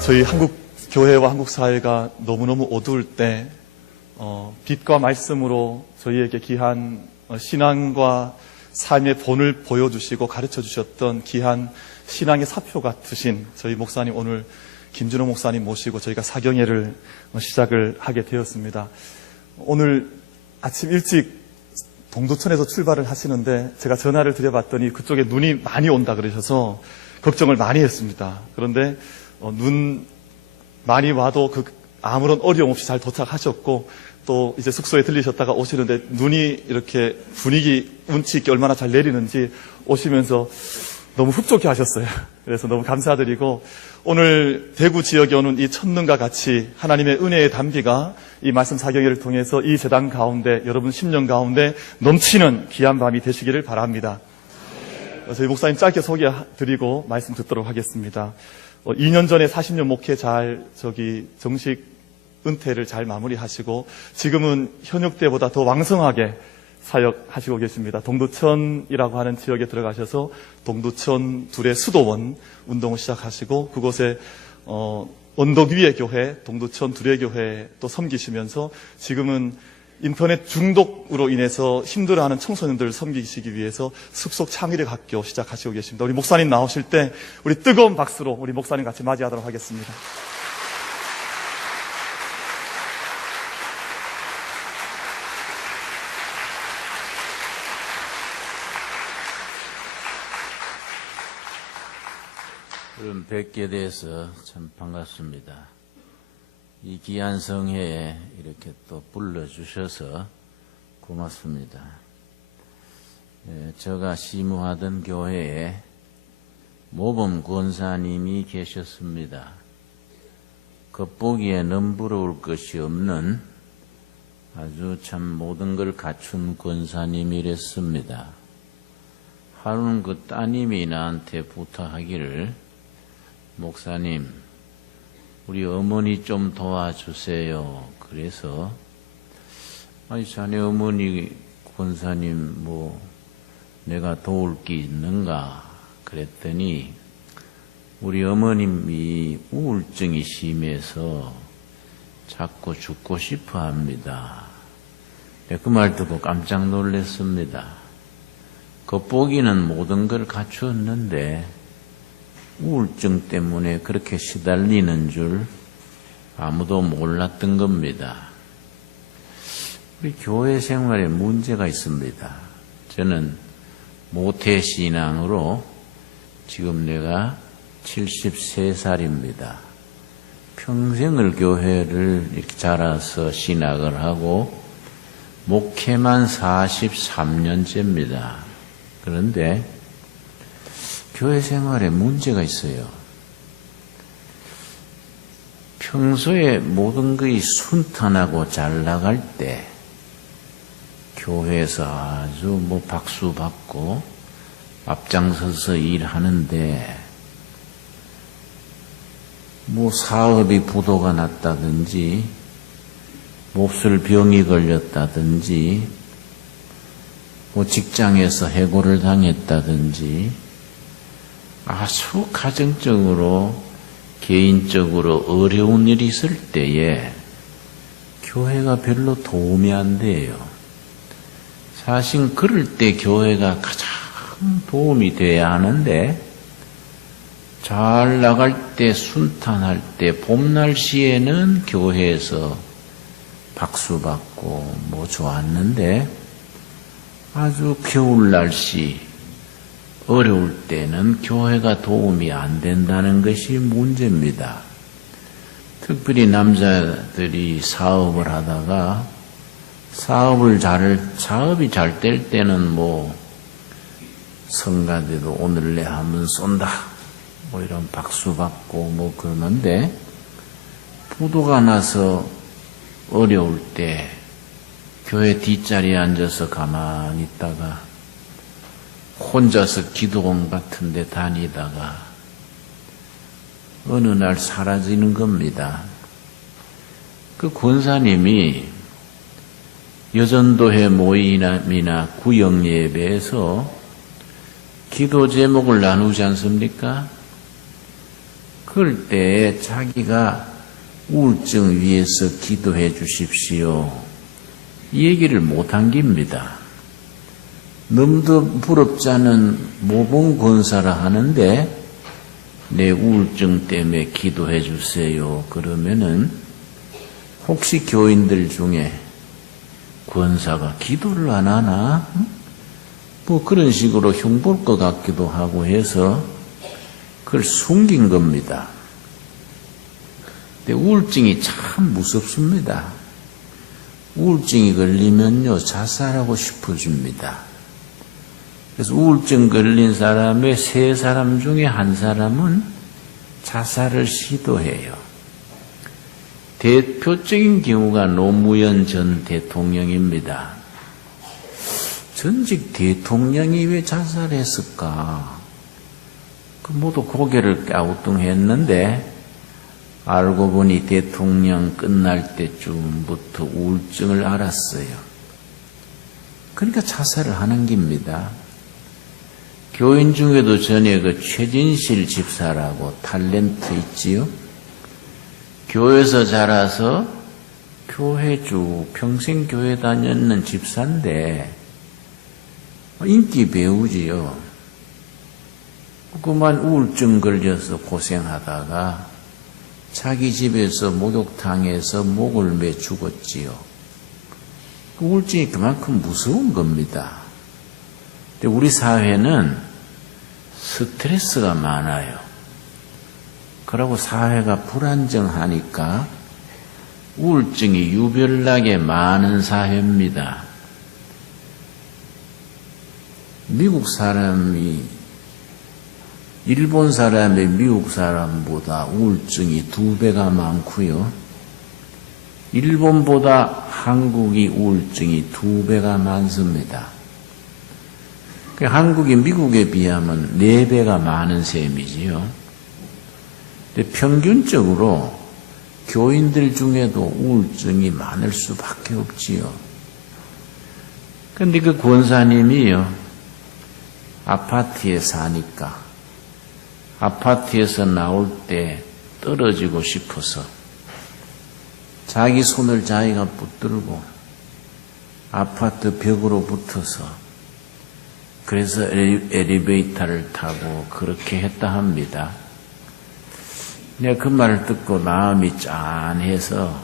저희 한국 교회와 한국 사회가 너무너무 어두울 때 빛과 말씀으로 저희에게 귀한 신앙과 삶의 본을 보여주시고 가르쳐 주셨던 귀한 신앙의 사표 같으신 저희 목사님, 오늘 김준호 목사님 모시고 저희가 사경회를 시작을 하게 되었습니다. 오늘 아침 일찍 동두천에서 출발을 하시는데 제가 전화를 드려봤더니 그쪽에 눈이 많이 온다 그러셔서 걱정을 많이 했습니다. 그런데 눈 많이 와도 아무런 어려움 없이 잘 도착하셨고, 또 이제 숙소에 들리셨다가 오시는데 눈이 이렇게 분위기 운치 있게 얼마나 잘 내리는지 오시면서 너무 흡족해 하셨어요. 그래서 너무 감사드리고, 오늘 대구 지역에 오는 이 첫눈과 같이 하나님의 은혜의 담비가 이 말씀 사경회를 통해서 이 재단 가운데, 여러분 심령 가운데 넘치는 귀한 밤이 되시기를 바랍니다. 저희 목사님 짧게 소개드리고 말씀 듣도록 하겠습니다. 2년 전에 40년 목회 정식 은퇴를 잘 마무리하시고 지금은 현역 때보다 더 왕성하게 사역하시고 계십니다. 동두천이라고 하는 지역에 들어가셔서 동두천 둘의 수도원 운동을 시작하시고, 그곳에 언덕 위의 교회, 동두천 둘의 교회 또 섬기시면서 지금은 인터넷 중독으로 인해서 힘들어하는 청소년들을 섬기시기 위해서 숲속 창의력 학교 시작하시고 계십니다. 우리 목사님 나오실 때 우리 뜨거운 박수로 우리 목사님 같이 맞이하도록 하겠습니다. 여러분 뵙게 돼서 참 반갑습니다. 이 귀한 성회에 이렇게 또 불러주셔서 고맙습니다. 제가 시무하던 교회에 모범 권사님이 계셨습니다. 겉보기에 넘부러울 것이 없는 아주 참 모든 걸 갖춘 권사님이랬습니다. 하루는 그 따님이 나한테 부탁하기를, 목사님, 우리 어머니 좀 도와주세요. 그래서, 아니, 자네 어머니 권사님 내가 도울 게 있는가? 그랬더니 우리 어머님이 우울증이 심해서 자꾸 죽고 싶어 합니다. 그 말 듣고 깜짝 놀랐습니다. 겉보기는 모든 걸 갖추었는데 우울증 때문에 그렇게 시달리는 줄 아무도 몰랐던 겁니다. 우리 교회 생활에 문제가 있습니다. 저는 모태신앙으로 지금 내가 73살입니다. 평생을 교회를 이렇게 자라서 신학을 하고 목회만 43년째입니다. 그런데 교회 생활에 문제가 있어요. 평소에 모든 것이 순탄하고 잘 나갈 때 교회에서 아주 박수 받고 앞장서서 일하는데, 사업이 부도가 났다든지 몹쓸 병이 걸렸다든지 직장에서 해고를 당했다든지 아주 가정적으로 개인적으로 어려운 일이 있을 때에 교회가 별로 도움이 안 돼요. 사실 그럴 때 교회가 가장 도움이 돼야 하는데, 잘 나갈 때, 순탄할 때, 봄 날씨에는 교회에서 박수받고 좋았는데, 아주 겨울 날씨, 어려울 때는 교회가 도움이 안 된다는 것이 문제입니다. 특별히 남자들이 사업을 하다가 사업이 잘 될 때는 성가대도 오늘 내 하면 쏜다, 이런 박수 받고 그러는데, 부도가 나서 어려울 때 교회 뒷자리에 앉아서 가만히 있다가 혼자서 기도원 같은 데 다니다가 어느 날 사라지는 겁니다. 그 권사님이 여전도회 모임이나 구역예배에서 기도 제목을 나누지 않습니까? 그럴 때 자기가 우울증 위해서 기도해 주십시오. 이 얘기를 못한 겁니다. 너무도 부럽지 않은 모범 권사라 하는데 내 우울증 때문에 기도해 주세요. 그러면은 혹시 교인들 중에 권사가 기도를 안 하나? 뭐 그런 식으로 흉볼 것 같기도 하고 해서 그걸 숨긴 겁니다. 근데 우울증이 참 무섭습니다. 우울증이 걸리면요, 자살하고 싶어집니다. 그래서 우울증 걸린 사람의 3사람 중에 1사람은 자살을 시도해요. 대표적인 경우가 노무현 전 대통령입니다. 전직 대통령이 왜 자살했을까? 모두 고개를 갸우뚱했는데 알고 보니 대통령 끝날 때쯤부터 우울증을 앓았어요. 그러니까 자살을 하는 겁니다. 교인 중에도 전에 그 최진실 집사라고 탤런트 있지요? 교회에서 자라서 교회주 평생 교회 다녔는 집사인데 인기 배우지요. 그만 우울증 걸려서 고생하다가 자기 집에서 목욕탕에서 목을 매 죽었지요. 우울증이 그만큼 무서운 겁니다. 근데 우리 사회는 스트레스가 많아요. 그러고 사회가 불안정하니까 우울증이 유별나게 많은 사회입니다. 미국 사람이 일본 사람이 미국 사람보다 우울증이 2배가 많고요. 일본보다 한국이 우울증이 2배가 많습니다. 한국이 미국에 비하면 4배가 많은 셈이지요. 근데 평균적으로 교인들 중에도 우울증이 많을 수밖에 없지요. 근데 그 권사님이요, 아파트에 사니까 아파트에서 나올 때 떨어지고 싶어서 자기 손을 자기가 붙들고 아파트 벽으로 붙어서 그래서 엘리베이터를 타고 그렇게 했다 합니다. 내가 그 말을 듣고 마음이 짠해서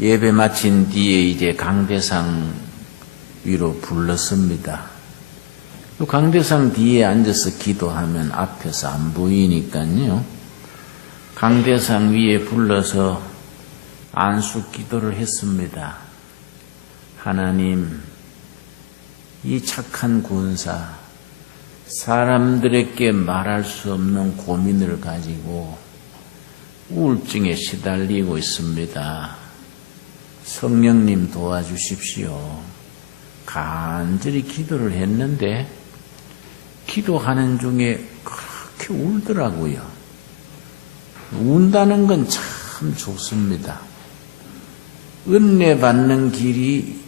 예배 마친 뒤에 이제 강대상 위로 불렀습니다. 강대상 뒤에 앉아서 기도하면 앞에서 안 보이니까요. 강대상 위에 불러서 안수 기도를 했습니다. 하나님, 이 착한 군사, 사람들에게 말할 수 없는 고민을 가지고 우울증에 시달리고 있습니다. 성령님 도와주십시오. 간절히 기도를 했는데 기도하는 중에 그렇게 울더라고요. 운다는 건 참 좋습니다. 은혜 받는 길이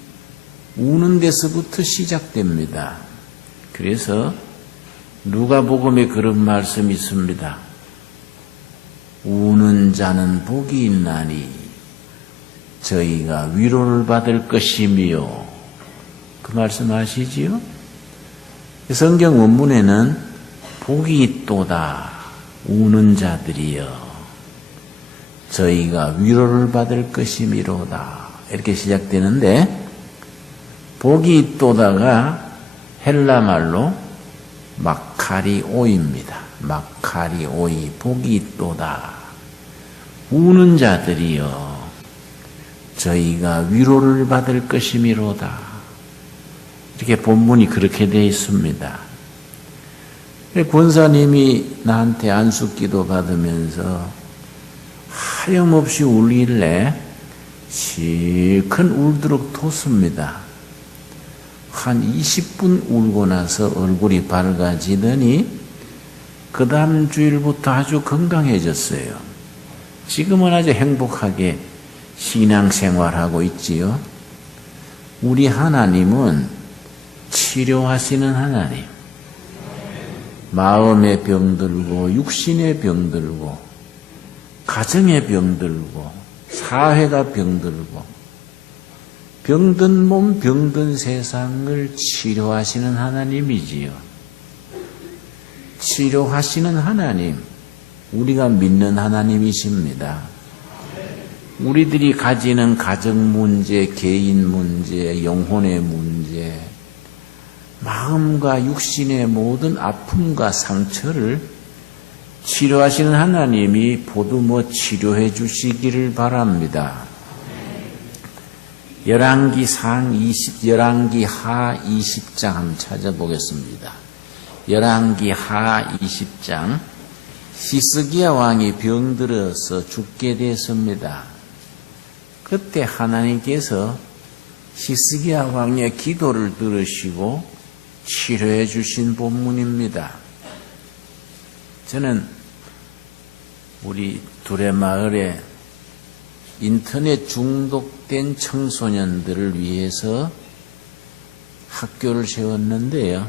우는 데서부터 시작됩니다. 그래서 누가복음에 그런 말씀이 있습니다. 우는 자는 복이 있나니 저희가 위로를 받을 것이며, 그 말씀 아시지요? 성경 원문에는 복이 있도다 우는 자들이여 저희가 위로를 받을 것이미로다, 이렇게 시작되는데, 복이 있도다가 헬라말로 마카리오입니다. 마카리오이, 복이 있도다 우는 자들이여 저희가 위로를 받을 것이미로다, 이렇게 본문이 그렇게 되어 있습니다. 권사님이 나한테 안수기도 받으면서 하염없이 울길래 실컷 울도록 뒀습니다. 한 20분 울고 나서 얼굴이 밝아지더니 그 다음 주일부터 아주 건강해졌어요. 지금은 아주 행복하게 신앙생활하고 있지요. 우리 하나님은 치료하시는 하나님. 마음의 병들고 육신의 병들고 가정의 병들고 사회가 병들고 병든 몸 병든 세상을 치료하시는 하나님이지요. 치료하시는 하나님, 우리가 믿는 하나님이십니다. 우리들이 가지는 가정 문제, 개인 문제, 영혼의 문제, 마음과 육신의 모든 아픔과 상처를 치료하시는 하나님이 보듬어 치료해 주시기를 바랍니다. 열왕기 하 20장 한번 찾아보겠습니다. 열왕기 하 20장, 히스기야 왕이 병들어서 죽게 됐습니다. 그때 하나님께서 히스기야 왕의 기도를 들으시고 치료해 주신 본문입니다. 저는 우리 두레마을에 인터넷 중독된 청소년들을 위해서 학교를 세웠는데요.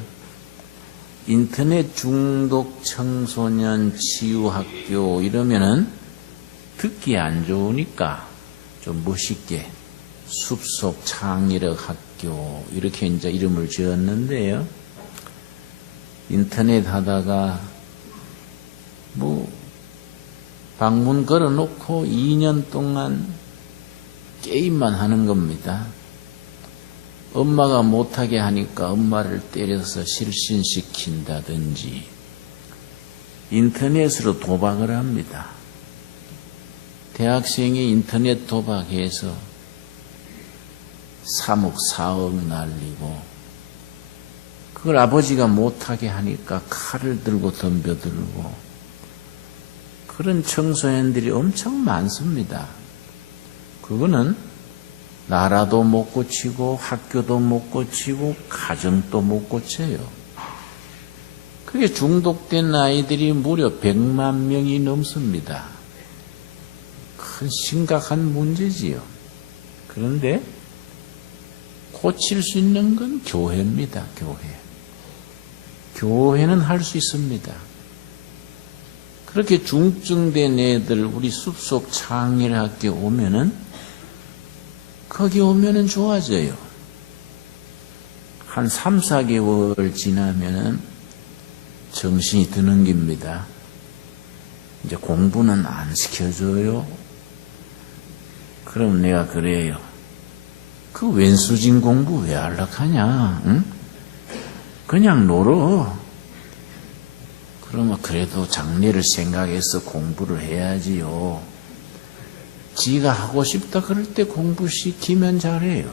인터넷 중독 청소년 치유학교 이러면은 듣기 안 좋으니까 좀 멋있게 숲속 창의력 학교 이렇게 이제 이름을 지었는데요. 인터넷 하다가 방문 걸어놓고 2년 동안 게임만 하는 겁니다. 엄마가 못하게 하니까 엄마를 때려서 실신시킨다든지 인터넷으로 도박을 합니다. 대학생이 인터넷 도박해서 3억, 4억 날리고 그걸 아버지가 못하게 하니까 칼을 들고 덤벼들고 그런 청소년들이 엄청 많습니다. 그거는 나라도 못 고치고 학교도 못 고치고 가정도 못 고쳐요. 그게 중독된 아이들이 무려 100만 명이 넘습니다. 큰 심각한 문제지요. 그런데 고칠 수 있는 건 교회입니다. 교회. 교회는 할 수 있습니다. 그렇게 중증된 애들 우리 숲속 창의학교 오면은 거기 오면은 좋아져요. 한 3, 4개월 지나면은 정신이 드는 겁니다. 이제 공부는 안 시켜줘요. 그럼 내가 그래요. 그 왼수진 공부 왜 하려고 하냐? 응? 그냥 놀어. 그러면 그래도 장래를 생각해서 공부를 해야지요. 지가 하고 싶다 그럴 때 공부시키면 잘해요.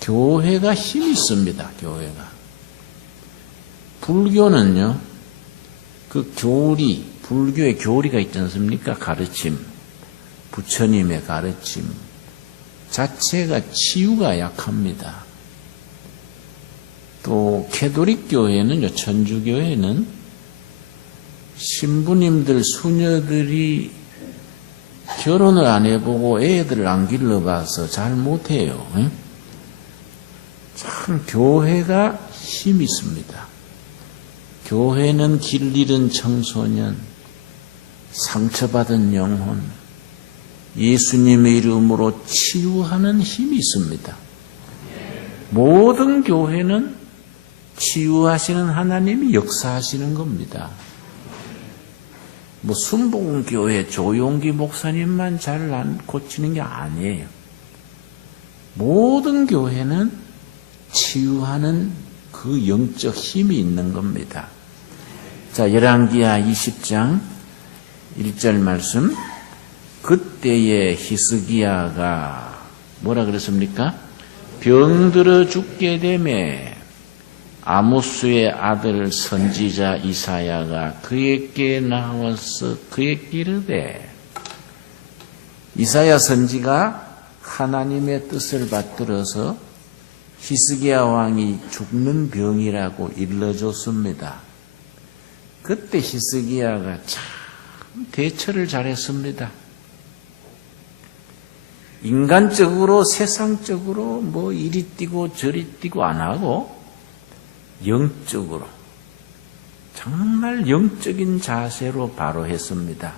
교회가 힘이 있습니다. 교회가. 불교는요. 그 교리, 불교의 교리가 있지 않습니까? 가르침, 부처님의 가르침 자체가 치유가 약합니다. 또 캐톨릭 교회는요, 천주교회는 신부님들, 수녀들이 결혼을 안 해보고 애들을 안 길러봐서 잘 못해요. 참 교회가 힘이 있습니다. 교회는 길 잃은 청소년, 상처받은 영혼, 예수님의 이름으로 치유하는 힘이 있습니다. 모든 교회는 치유하시는 하나님이 역사하시는 겁니다. 순복음교회 조용기 목사님만 잘 안 고치는 게 아니에요. 모든 교회는 치유하는 그 영적 힘이 있는 겁니다. 자, 열왕기하 20장 1절 말씀. 그때에 히스기야가 뭐라 그랬습니까? 병들어 죽게 되매 아모스의 아들 선지자 이사야가 그에게 나와서 그에게 이르되, 이사야 선지가 하나님의 뜻을 받들어서 히스기야 왕이 죽는 병이라고 일러줬습니다. 그때 히스기야가 참 대처를 잘했습니다. 인간적으로 세상적으로 이리 뛰고 저리 뛰고 안 하고 영적으로 정말 영적인 자세로 바로 했습니다.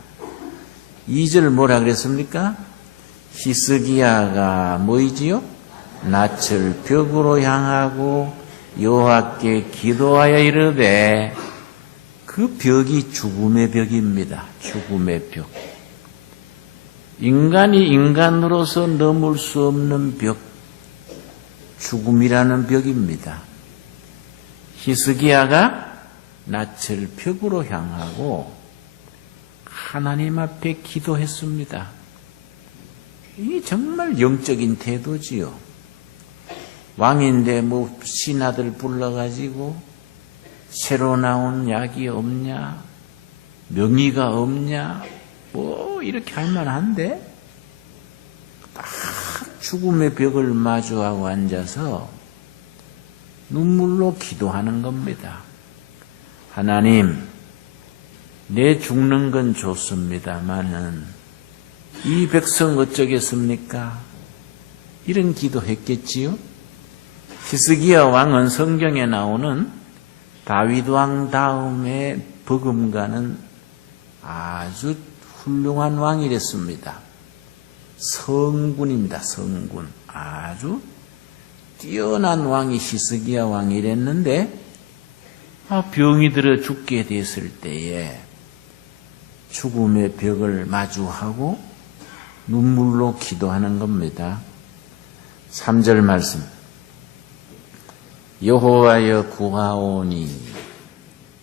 2절 뭐라 그랬습니까? 히스기야가 뭐이지요? 낯을 벽으로 향하고 여호와께 기도하여 이르되, 그 벽이 죽음의 벽입니다. 죽음의 벽. 인간이 인간으로서 넘을 수 없는 벽, 죽음이라는 벽입니다. 히스기야가 낯을 벽으로 향하고 하나님 앞에 기도했습니다. 이게 정말 영적인 태도지요. 왕인데 뭐 신하들 불러가지고 새로 나온 약이 없냐, 명의가 없냐, 뭐 이렇게 할 만한데 딱 죽음의 벽을 마주하고 앉아서 눈물로 기도하는 겁니다. 하나님, 내 죽는 건 좋습니다마는 이 백성 어쩌겠습니까? 이런 기도했겠지요. 히스기야 왕은 성경에 나오는 다윗 왕 다음에 버금가는 아주 훌륭한 왕이랬습니다. 성군입니다. 성군. 아주 뛰어난 왕이 히스기야 왕이랬는데, 병이 들어 죽게 됐을 때에 죽음의 벽을 마주하고 눈물로 기도하는 겁니다. 3절 말씀. 여호와여 구하오니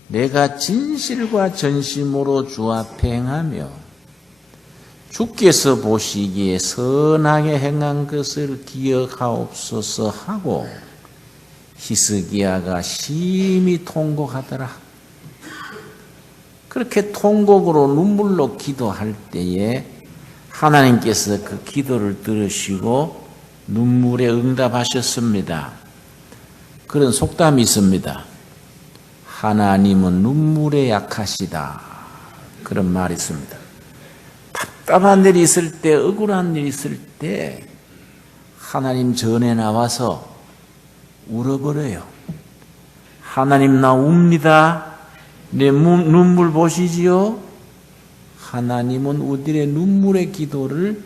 내가 진실과 전심으로 주 앞에 행하며 주께서 보시기에 선하게 행한 것을 기억하옵소서 하고 히스기야가 심히 통곡하더라. 그렇게 통곡으로 눈물로 기도할 때에 하나님께서 그 기도를 들으시고 눈물에 응답하셨습니다. 그런 속담이 있습니다. 하나님은 눈물에 약하시다. 그런 말이 있습니다. 답답한 일이 있을 때, 억울한 일이 있을 때 하나님 전에 나와서 울어버려요. 하나님 나 웁니다. 내 눈물 보시지요? 하나님은 우리의 눈물의 기도를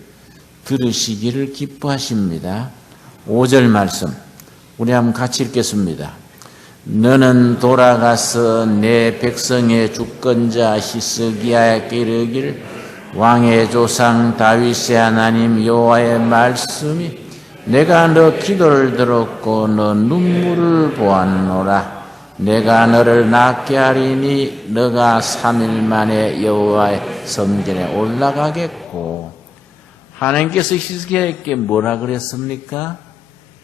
들으시기를 기뻐하십니다. 5절 말씀 우리 한번 같이 읽겠습니다. 너는 돌아가서 내 백성의 주권자 히스기야에게 이르기를 왕의 조상 다윗의 하나님 여호와의 말씀이 내가 너 기도를 들었고 너 눈물을 보았노라. 내가 너를 낫게 하리니 너가 3일 만에 여호와의 성전에 올라가겠고. 하나님께서 히스기야에게 뭐라 그랬습니까?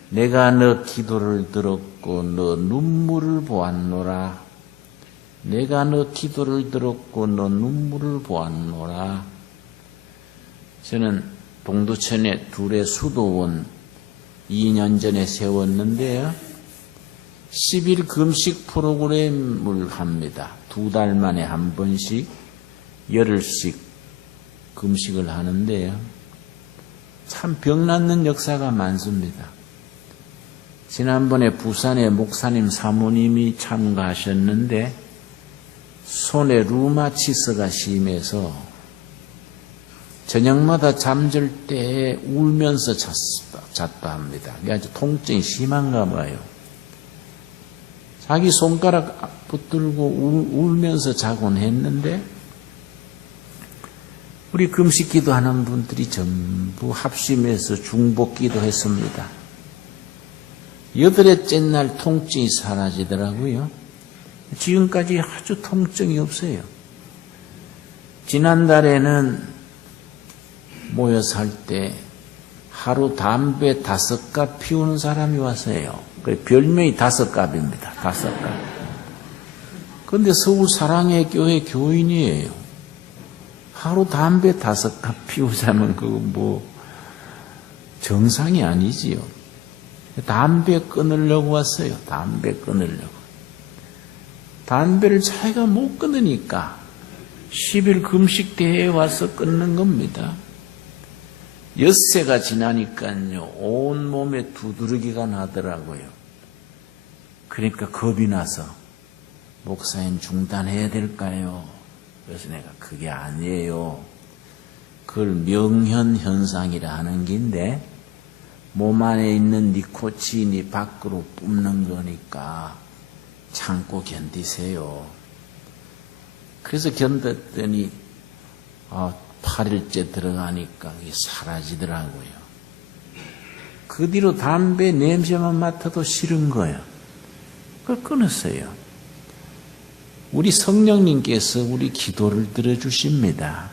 내가 너 기도를 들었고 너 눈물을 보았노라. 내가 너 기도를 들었고 너 눈물을 보았노라. 저는 동두천에 둘의 수도원 2년 전에 세웠는데요. 10일 금식 프로그램을 합니다. 2달 만에 한 번씩 열흘씩 금식을 하는데요. 참 병 낫는 역사가 많습니다. 지난번에 부산에 목사님 사모님이 참가하셨는데 손에 루마티스가 심해서 저녁마다 잠들 때 울면서 잤다 합니다. 아주 통증이 심한가 봐요. 자기 손가락 붙들고 울면서 자곤 했는데 우리 금식 기도하는 분들이 전부 합심해서 중복 기도했습니다. 8일째 날 통증이 사라지더라고요. 지금까지 아주 통증이 없어요. 지난달에는 모여서 할 때 하루 담배 5갑 피우는 사람이 왔어요. 별명이 5갑입니다. 5갑. 그런데 서울 사랑의 교회 교인이에요. 하루 담배 5갑 피우자면 그거 뭐 정상이 아니지요. 담배 끊으려고 왔어요. 담배 끊으려고. 담배를 자기가 못 끊으니까 10일 금식 대회에 와서 끊는 겁니다. 엿새가 지나니까요, 온몸에 두드러기가 나더라고요. 그러니까 겁이 나서 목사님 중단해야 될까요? 그래서 내가 그게 아니에요. 그걸 명현현상이라 하는 긴데 몸 안에 있는 니코틴이 밖으로 뿜는 거니까 참고 견디세요. 그래서 견뎠더니 8일째 들어가니까 이게 사라지더라고요. 그 뒤로 담배 냄새만 맡아도 싫은 거예요. 그걸 끊었어요. 우리 성령님께서 우리 기도를 들어주십니다.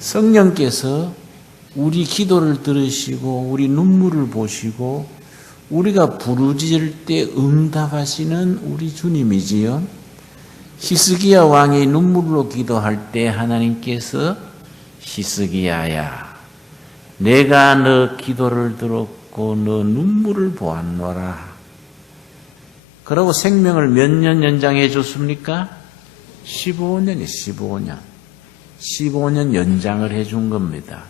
성령께서 우리 기도를 들으시고 우리 눈물을 보시고 우리가 부르짖을 때 응답하시는 우리 주님이지요. 히스기야 왕이 눈물로 기도할 때 하나님께서 히스기야야 내가 너 기도를 들었고 너 눈물을 보았노라. 그러고 생명을 몇 년 연장해 줬습니까? 15년이 15년. 15년 연장을 해 준 겁니다.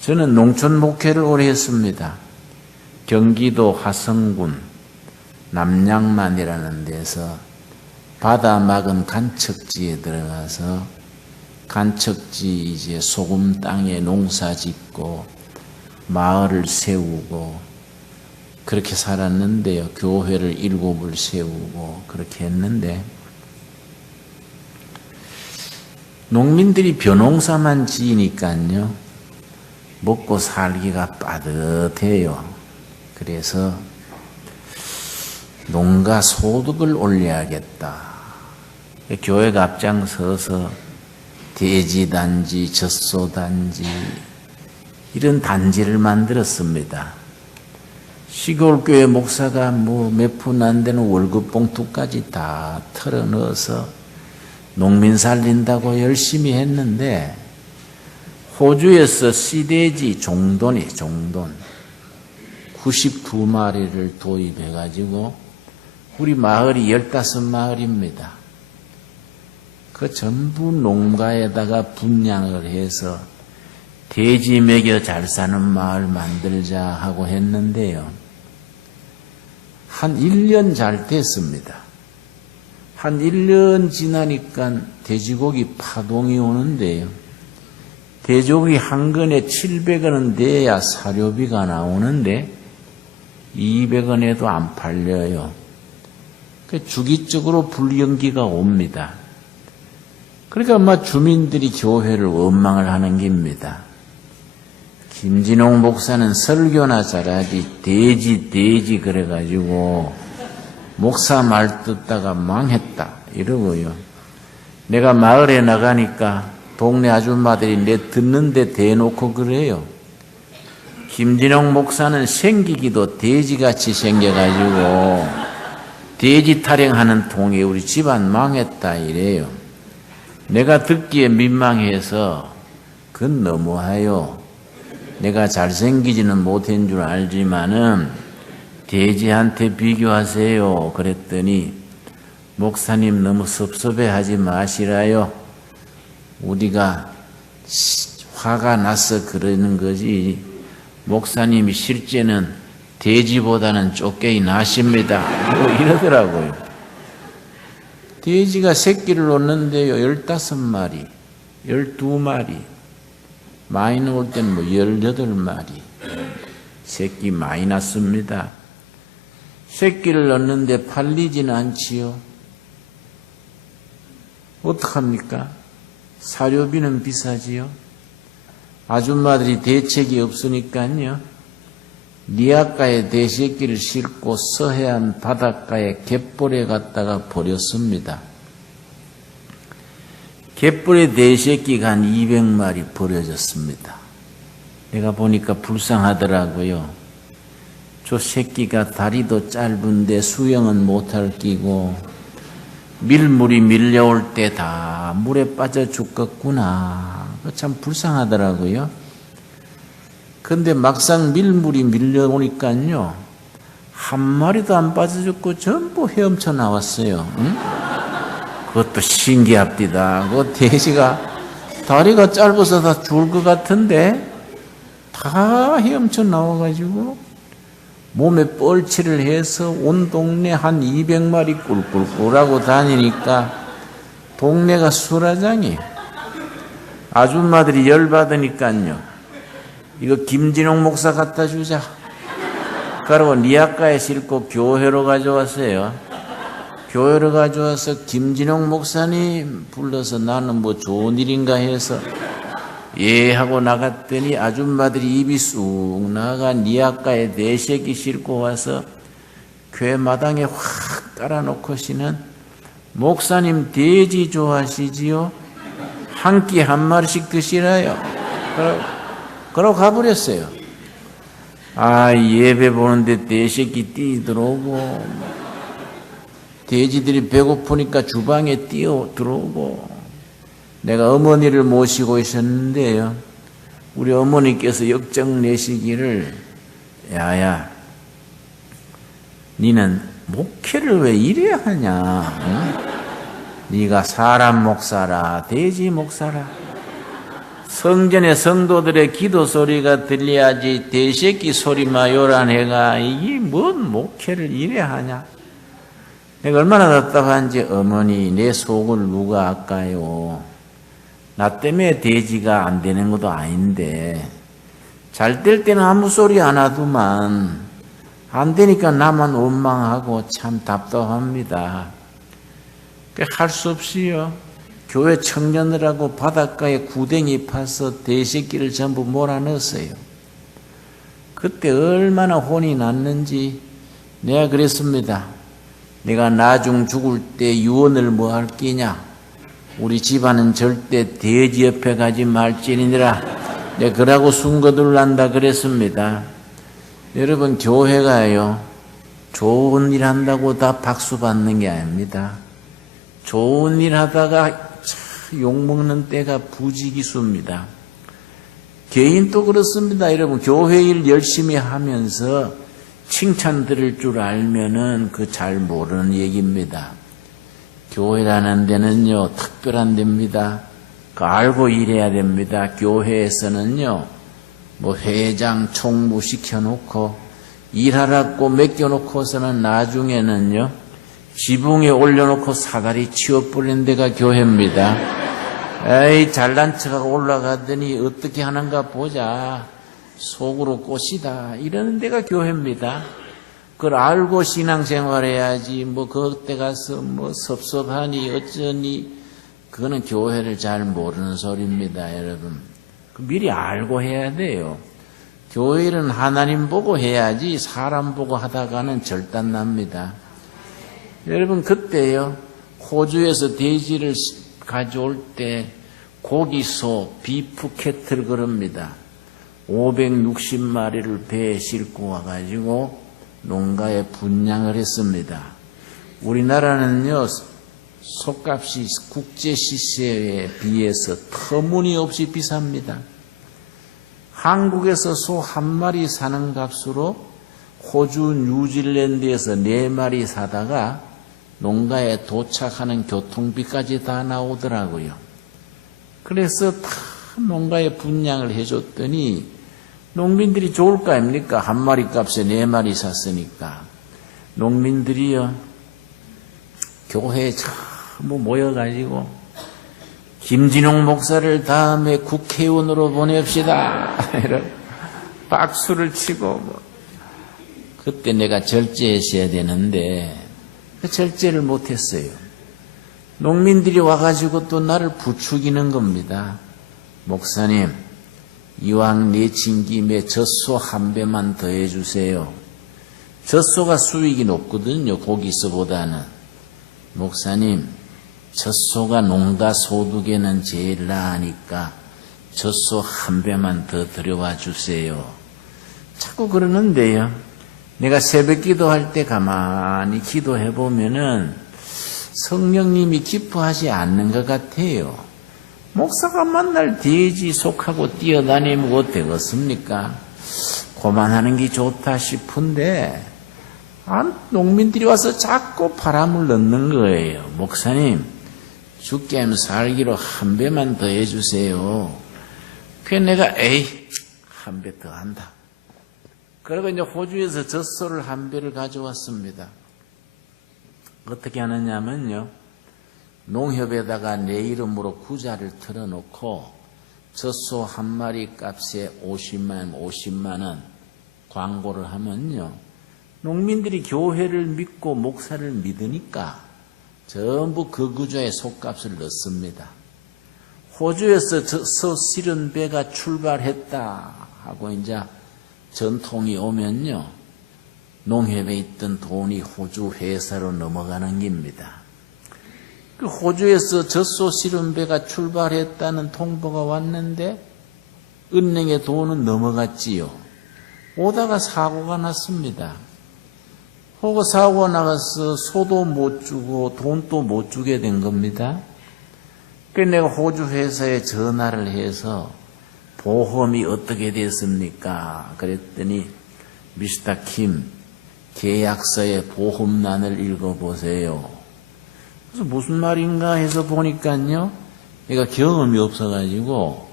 저는 농촌 목회를 오래 했습니다. 경기도 화성군 남양만이라는 데서 바다 막은 간척지에 들어가서 간척지 이제 소금 땅에 농사 짓고 마을을 세우고 그렇게 살았는데요. 교회를 7을 세우고 그렇게 했는데 농민들이 벼농사만 지으니까요. 먹고 살기가 빠듯해요. 그래서 농가 소득을 올려야겠다. 교회가 앞장서서 돼지단지, 젖소단지 이런 단지를 만들었습니다. 시골교회 목사가 몇 푼 안 되는 월급 봉투까지 다 털어넣어서 농민 살린다고 열심히 했는데 호주에서 시돼지 종돈 92마리를 도입해가지고 우리 마을이 15마을입니다. 그 전부 농가에다가 분양을 해서 돼지 먹여 잘 사는 마을 만들자 하고 했는데요. 한 1년 잘 됐습니다. 한 1년 지나니까 돼지고기 파동이 오는데요. 돼지고기 한 근에 700원은 돼야 사료비가 나오는데 200원에도 안 팔려요. 주기적으로 불경기가 옵니다. 그러니까 주민들이 교회를 원망을 하는 겁니다. 김진홍 목사는 설교나 잘하지 돼지 그래가지고 목사 말 듣다가 망했다 이러고요. 내가 마을에 나가니까 동네 아줌마들이 내 듣는데 대놓고 그래요. 김진홍 목사는 생기기도 돼지같이 생겨가지고 돼지 타령하는 통에 우리 집안 망했다 이래요. 내가 듣기에 민망해서 그건 너무해요. 내가 잘생기지는 못한 줄 알지만은 돼지한테 비교하세요. 그랬더니 목사님 너무 섭섭해하지 마시라요. 우리가 화가 나서 그러는 거지 목사님이 실제는 돼지보다는 쫓겨이 나십니다. 이러더라고요. 돼지가 새끼를 놓는데요. 15마리, 12마리, 많이 놓을 때는 18마리. 새끼 많이 낳습니다. 새끼를 낳는데 팔리지는 않지요. 어떡합니까? 사료비는 비싸지요. 아줌마들이 대책이 없으니까요. 니아가에 대새끼를 싣고 서해안 바닷가에 갯벌에 갔다가 버렸습니다. 갯벌에 대새끼가 한 200마리 버려졌습니다. 내가 보니까 불쌍하더라고요. 저 새끼가 다리도 짧은데 수영은 못할 끼고 밀물이 밀려올 때 다 물에 빠져 죽겠구나. 참 불쌍하더라고요. 근데 막상 밀물이 밀려오니까요. 한 마리도 안 빠져죽고 전부 헤엄쳐 나왔어요. 응? 그것도 신기합디다. 그 돼지가 다리가 짧아서 다 죽을 것 같은데 다 헤엄쳐 나와가지고 몸에 뻘치를 해서 온 동네 한 200마리 꿀꿀꿀하고 다니니까 동네가 수라장이에요. 아줌마들이 열받으니까요. 이거 김진홍 목사 갖다 주자. 그러고 니아가에 싣고 교회로 가져왔어요. 교회로 가져와서 김진홍 목사님 불러서 나는 뭐 좋은 일인가 해서 예 하고 나갔더니 아줌마들이 입이 쑥 나가 니아가에 내새끼 싣고 와서 교회 마당에 확 깔아놓고시는 목사님 돼지 좋아하시지요? 한 끼 한 마리씩 드시라요. 그러고 가버렸어요. 아, 예배 보는데 내새끼 띠 들어오고 돼지들이 배고프니까 주방에 뛰어 들어오고 내가 어머니를 모시고 있었는데요. 우리 어머니께서 역정 내시기를 야야 니는 목회를 왜 이래야 하냐? 응? 네가 사람 목사라 돼지 목사라 성전의 성도들의 기도 소리가 들려야지 대새끼 소리만 요란해가 이게 뭔 목회를 이래야 하냐? 내가 얼마나 답답한지 어머니 내 속을 누가 알까요? 나 때문에 돼지가 안 되는 것도 아닌데 잘 될 때는 아무 소리 안 하더만 안 되니까 나만 원망하고 참 답답합니다. 할 수 없이요. 교회 청년들하고 바닷가에 구덩이 파서 대새끼를 전부 몰아넣었어요. 그때 얼마나 혼이 났는지 내가 그랬습니다. 내가 나중 죽을 때 유언을 뭐 할 끼냐? 우리 집안은 절대 돼지 옆에 가지 말지니라. 내가 그러고 순거들란다 그랬습니다. 여러분 교회가요. 좋은 일 한다고 다 박수 받는 게 아닙니다. 좋은 일 하다가 욕먹는 때가 부지기수입니다. 개인도 그렇습니다. 여러분 교회 일 열심히 하면서 칭찬 들을 줄 알면은 그 잘 모르는 얘기입니다. 교회라는 데는요 특별한 데입니다. 그 알고 일해야 됩니다. 교회에서는요 뭐 회장 총무 시켜놓고 일하라고 맡겨놓고서는 나중에는요 지붕에 올려놓고 사다리 치워버리는 데가 교회입니다. 에이 잘난 척하고 올라가더니 어떻게 하는가 보자. 속으로 꽃이다. 이러는 데가 교회입니다. 그걸 알고 신앙생활 해야지 뭐 그때 가서 뭐 섭섭하니 어쩌니 그거는 교회를 잘 모르는 소리입니다. 여러분 미리 알고 해야 돼요. 교회 일은 하나님 보고 해야지 사람 보고 하다가는 절단납니다. 여러분 그때요 호주에서 돼지를 가져올 때 고기소 비프 캐틀 그럽니다. 560마리를 배에 싣고 와가지고 농가에 분양을 했습니다. 우리나라는요 소값이 국제 시세에 비해서 터무니없이 비쌉니다. 한국에서 소 한 마리 사는 값으로 호주 뉴질랜드에서 4마리 사다가 농가에 도착하는 교통비까지 다 나오더라고요. 그래서 다 농가에 분양을 해줬더니 농민들이 좋을 거 아닙니까? 한 마리 값에 4마리 샀으니까. 농민들이요 교회에 전부 모여가지고 김진홍 목사를 다음에 국회의원으로 보냅시다. 이런 박수를 치고 그때 내가 절제했어야 되는데 그 절제를 못했어요. 농민들이 와가지고 또 나를 부추기는 겁니다. 목사님 이왕 내친 김에 젖소 한 배만 더 해주세요. 젖소가 수익이 높거든요. 고기소보다는. 목사님 젖소가 농가 소득에는 제일 나으니까 젖소 한 배만 더 들여와 주세요. 자꾸 그러는데요. 내가 새벽 기도할 때 가만히 기도해 보면은 성령님이 기뻐하지 않는 것 같아요. 목사가 만날 돼지 속하고 뛰어다니면 어때겠습니까? 그만하는 게 좋다 싶은데 농민들이 와서 자꾸 바람을 넣는 거예요. 목사님 죽게 살기로 한 배만 더 해주세요. 그래서 내가 에이 한 배 더 한다. 그리고 이제 호주에서 젖소를 한 배를 가져왔습니다. 어떻게 하느냐면요, 농협에다가 내 이름으로 구자를 틀어놓고 젖소 한 마리 값에 50만 원 광고를 하면요, 농민들이 교회를 믿고 목사를 믿으니까 전부 그 구조에 속값을 넣습니다. 호주에서 젖소 실은 배가 출발했다 하고 이제 전통이 오면요, 농협에 있던 돈이 호주 회사로 넘어가는 겁니다. 그 호주에서 젖소 실은 배가 출발했다는 통보가 왔는데 은행에 돈은 넘어갔지요. 오다가 사고가 났습니다. 호가 사고가 나가서 소도 못 주고 돈도 못 주게 된 겁니다. 그래서 내가 호주 회사에 전화를 해서 보험이 어떻게 됐습니까? 그랬더니 미스터 킴, 계약서의 보험란을 읽어보세요. 그래서 무슨 말인가 해서 보니까요, 내가 경험이 없어가지고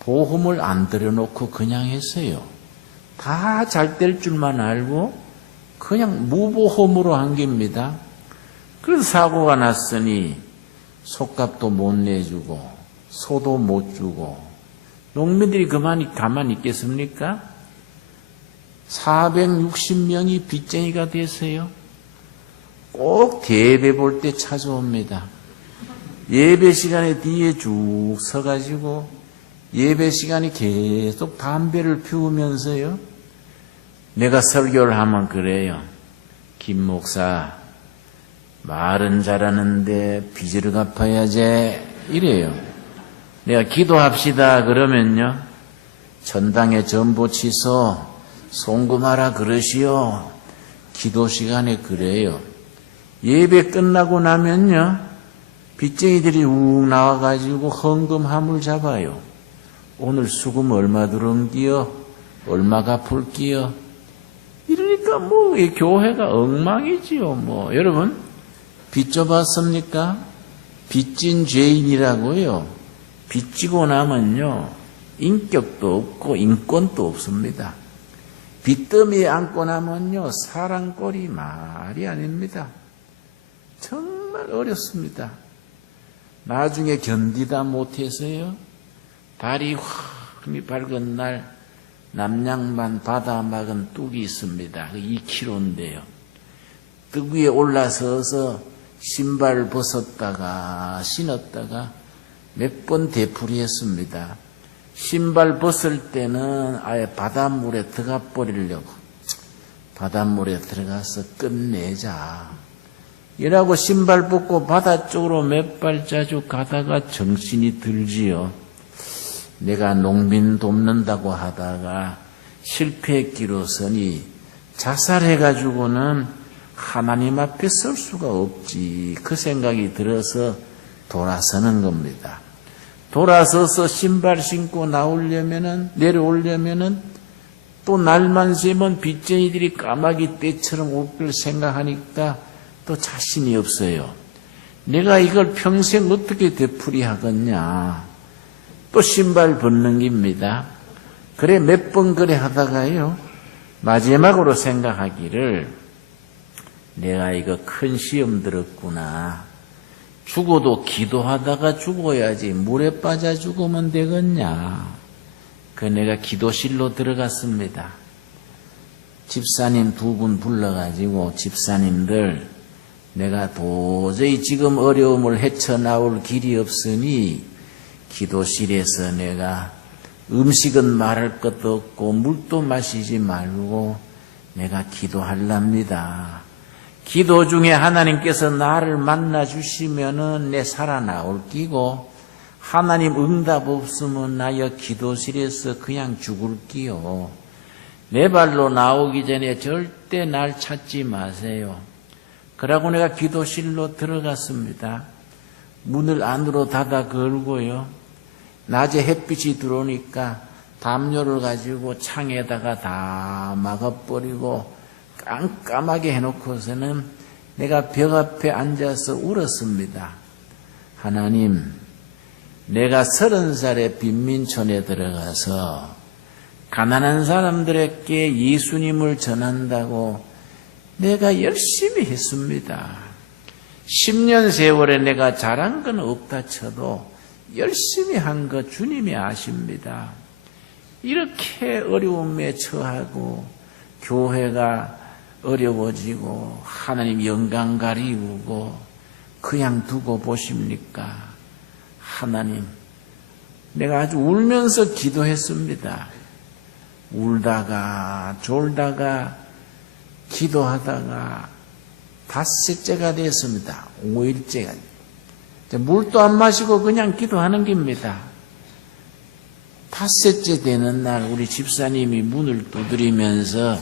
보험을 안 들여놓고 그냥 했어요. 다 잘 될 줄만 알고 그냥 무보험으로 한 겁니다. 그래서 사고가 났으니 속값도 못 내주고 소도 못 주고 농민들이 가만히 있겠습니까? 460명이 빚쟁이가 됐어요. 꼭 예배 볼 때 찾아옵니다. 예배 시간에 뒤에 쭉 서가지고 예배 시간에 계속 담배를 피우면서요, 내가 설교를 하면 그래요. 김 목사, 말은 잘하는데 빚을 갚아야지, 이래요. 내가 기도합시다 그러면요, 전당에 전부 취소, 송금하라 그러시오. 기도 시간에 그래요. 예배 끝나고 나면요, 빚쟁이들이 욱 나와가지고 헌금 잡아요. 오늘 수금 얼마 들어온기요? 얼마 갚을기요? 이러니까 이 교회가 엉망이지요. 여러분, 빚 져봤습니까? 빚진 죄인이라고요. 빚지고 나면요, 인격도 없고 인권도 없습니다. 빚더미에 앉고 나면요, 사랑꼴이 말이 아닙니다. 정말 어렵습니다. 나중에 견디다 못해서요, 달이 환히 밝은 날 남양반 바다 막은 뚝이 있습니다. 2km인데요. 뚝 위에 올라서서 신발을 벗었다가 신었다가 몇 번 되풀이했습니다. 신발 벗을 때는 아예 바닷물에 들어가 버리려고, 바닷물에 들어가서 끝내자 이라고 신발 벗고 바다 쪽으로 몇 발자국 가다가 정신이 들지요. 내가 농민 돕는다고 하다가 실패했기로서니 자살해가지고는 하나님 앞에 설 수가 없지, 그 생각이 들어서 돌아서는 겁니다. 돌아서서 신발 신고 내려오려면은 또 날만 새면 빚쟁이들이 까마귀 떼처럼 올 걸 생각하니까 또 자신이 없어요. 내가 이걸 평생 어떻게 되풀이하겠냐. 또 신발 벗는 겁니다. 그래 몇 번 그래 하다가요, 마지막으로 생각하기를, 내가 이거 큰 시험 들었구나. 죽어도 기도하다가 죽어야지 물에 빠져 죽으면 되겠냐. 내가 기도실로 들어갔습니다. 집사님 2분 불러가지고, 집사님들, 내가 도저히 지금 어려움을 헤쳐나올 길이 없으니 기도실에서 내가 음식은 말할 것도 없고 물도 마시지 말고 내가 기도하랍니다. 기도 중에 하나님께서 나를 만나 주시면은 내 살아나올 끼고, 하나님 응답 없으면 나여 기도실에서 그냥 죽을 끼요. 내 발로 나오기 전에 절대 날 찾지 마세요. 그러고 내가 기도실로 들어갔습니다. 문을 안으로 닫아 걸고요, 낮에 햇빛이 들어오니까 담요를 가지고 창에다가 다 막아버리고 깜깜하게 해놓고서는 내가 벽 앞에 앉아서 울었습니다. 하나님, 내가 30살에 빈민촌에 들어가서 가난한 사람들에게 예수님을 전한다고 내가 열심히 했습니다. 10년 세월에 내가 잘한 건 없다 쳐도 열심히 한 거 주님이 아십니다. 이렇게 어려움에 처하고 교회가 어려워지고 하나님 영광 가리우고 그냥 두고 보십니까? 하나님, 내가 아주 울면서 기도했습니다. 울다가 졸다가 기도하다가 닷새째가 됐습니다. 5일째가. 물도 안 마시고 그냥 기도하는 겁니다. 닷새째 되는 날 우리 집사님이 문을 두드리면서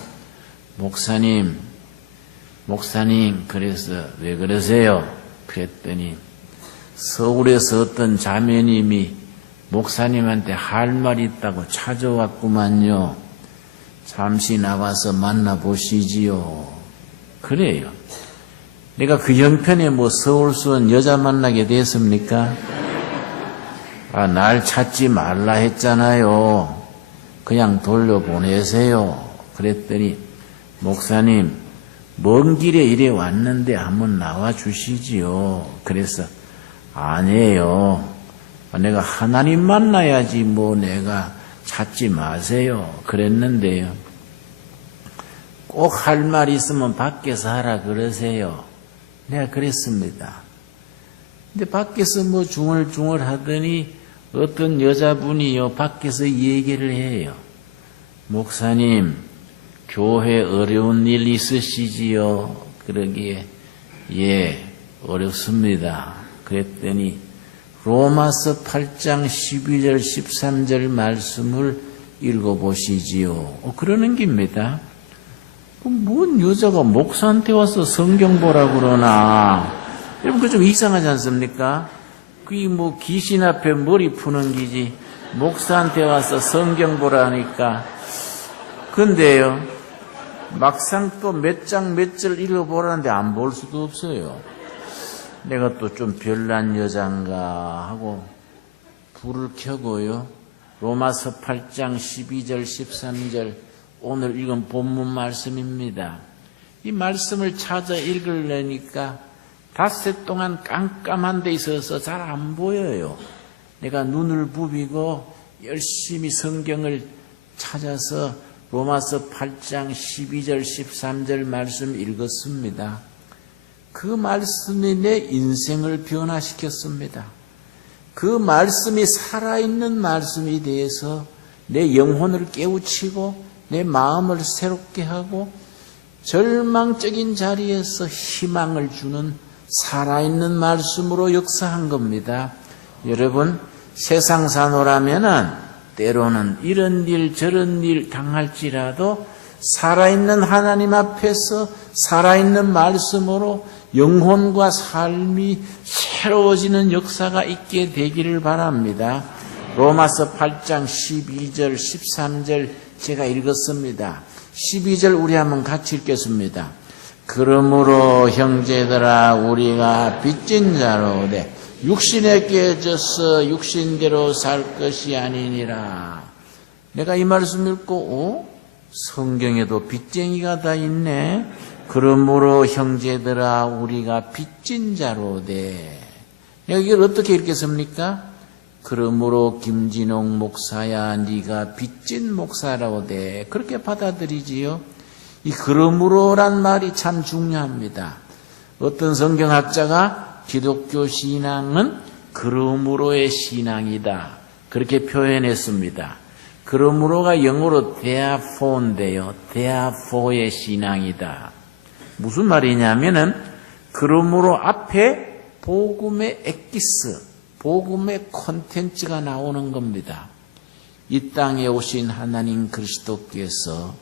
목사님, 그래서 왜 그러세요? 그랬더니 서울에서 어떤 자매님이 목사님한테 할 말이 있다고 찾아왔구만요. 잠시 나와서 만나보시지요. 그래요. 내가 그 형편에 서울수원 여자 만나게 됐습니까? 날 찾지 말라 했잖아요. 그냥 돌려보내세요. 그랬더니 목사님, 먼 길에 이래 왔는데 한번 나와 주시지요. 그래서 아니에요. 내가 하나님 만나야지 내가 찾지 마세요. 그랬는데요. 꼭 할 말 있으면 밖에서 하라 그러세요. 내가 그랬습니다. 근데 밖에서 중얼중얼 하더니 어떤 여자분이요 밖에서 얘기를 해요. 목사님, 교회 어려운 일 있으시지요? 그러기에 예, 어렵습니다. 그랬더니 로마서 8장 12절 13절 말씀을 읽어보시지요. 그러는 겁니다. 뭔 여자가 목사한테 와서 성경 보라 그러나. 여러분, 그거 좀 이상하지 않습니까? 그게 귀신 앞에 머리 푸는 기지. 목사한테 와서 성경 보라 하니까. 근데요, 막상 또 몇 장 몇 절 읽어보라는데 안 볼 수도 없어요. 내가 또 좀 별난 여잔가 하고 불을 켜고요. 로마서 8장 12절 13절 오늘 읽은 본문 말씀입니다. 이 말씀을 찾아 읽으려니까 닷새 동안 깜깜한 데 있어서 잘 안 보여요. 내가 눈을 부비고 열심히 성경을 찾아서 로마서 8장 12절 13절 말씀 읽었습니다. 그 말씀이 내 인생을 변화시켰습니다. 그 말씀이 살아있는 말씀이 되어서 내 영혼을 깨우치고 내 마음을 새롭게 하고 절망적인 자리에서 희망을 주는 살아있는 말씀으로 역사한 겁니다. 여러분, 세상 사노라면은 때로는 이런 일 저런 일 당할지라도 살아있는 하나님 앞에서 살아있는 말씀으로 영혼과 삶이 새로워지는 역사가 있게 되기를 바랍니다. 로마서 8장 12절 13절 제가 읽었습니다. 12절 우리 한번 같이 읽겠습니다. 그러므로 형제들아 우리가 빚진 자로 돼 육신에 깨져서 육신대로 살 것이 아니니라. 내가 이 말씀 읽고 성경에도 빚쟁이가 다 있네. 그러므로 형제들아 우리가 빚진 자로 돼. 내가 이걸 어떻게 읽겠습니까? 그러므로 김진홍 목사야 네가 빚진 목사라고 돼. 그렇게 받아들이지요. 이 그러므로란 말이 참 중요합니다. 어떤 성경학자가 기독교 신앙은 그러므로의 신앙이다. 그렇게 표현했습니다. 그러므로가 영어로 therefore인데요. therefore의 신앙이다. 무슨 말이냐면은 그러므로 앞에 복음의 엑기스, 복음의 콘텐츠가 나오는 겁니다. 이 땅에 오신 하나님 그리스도께서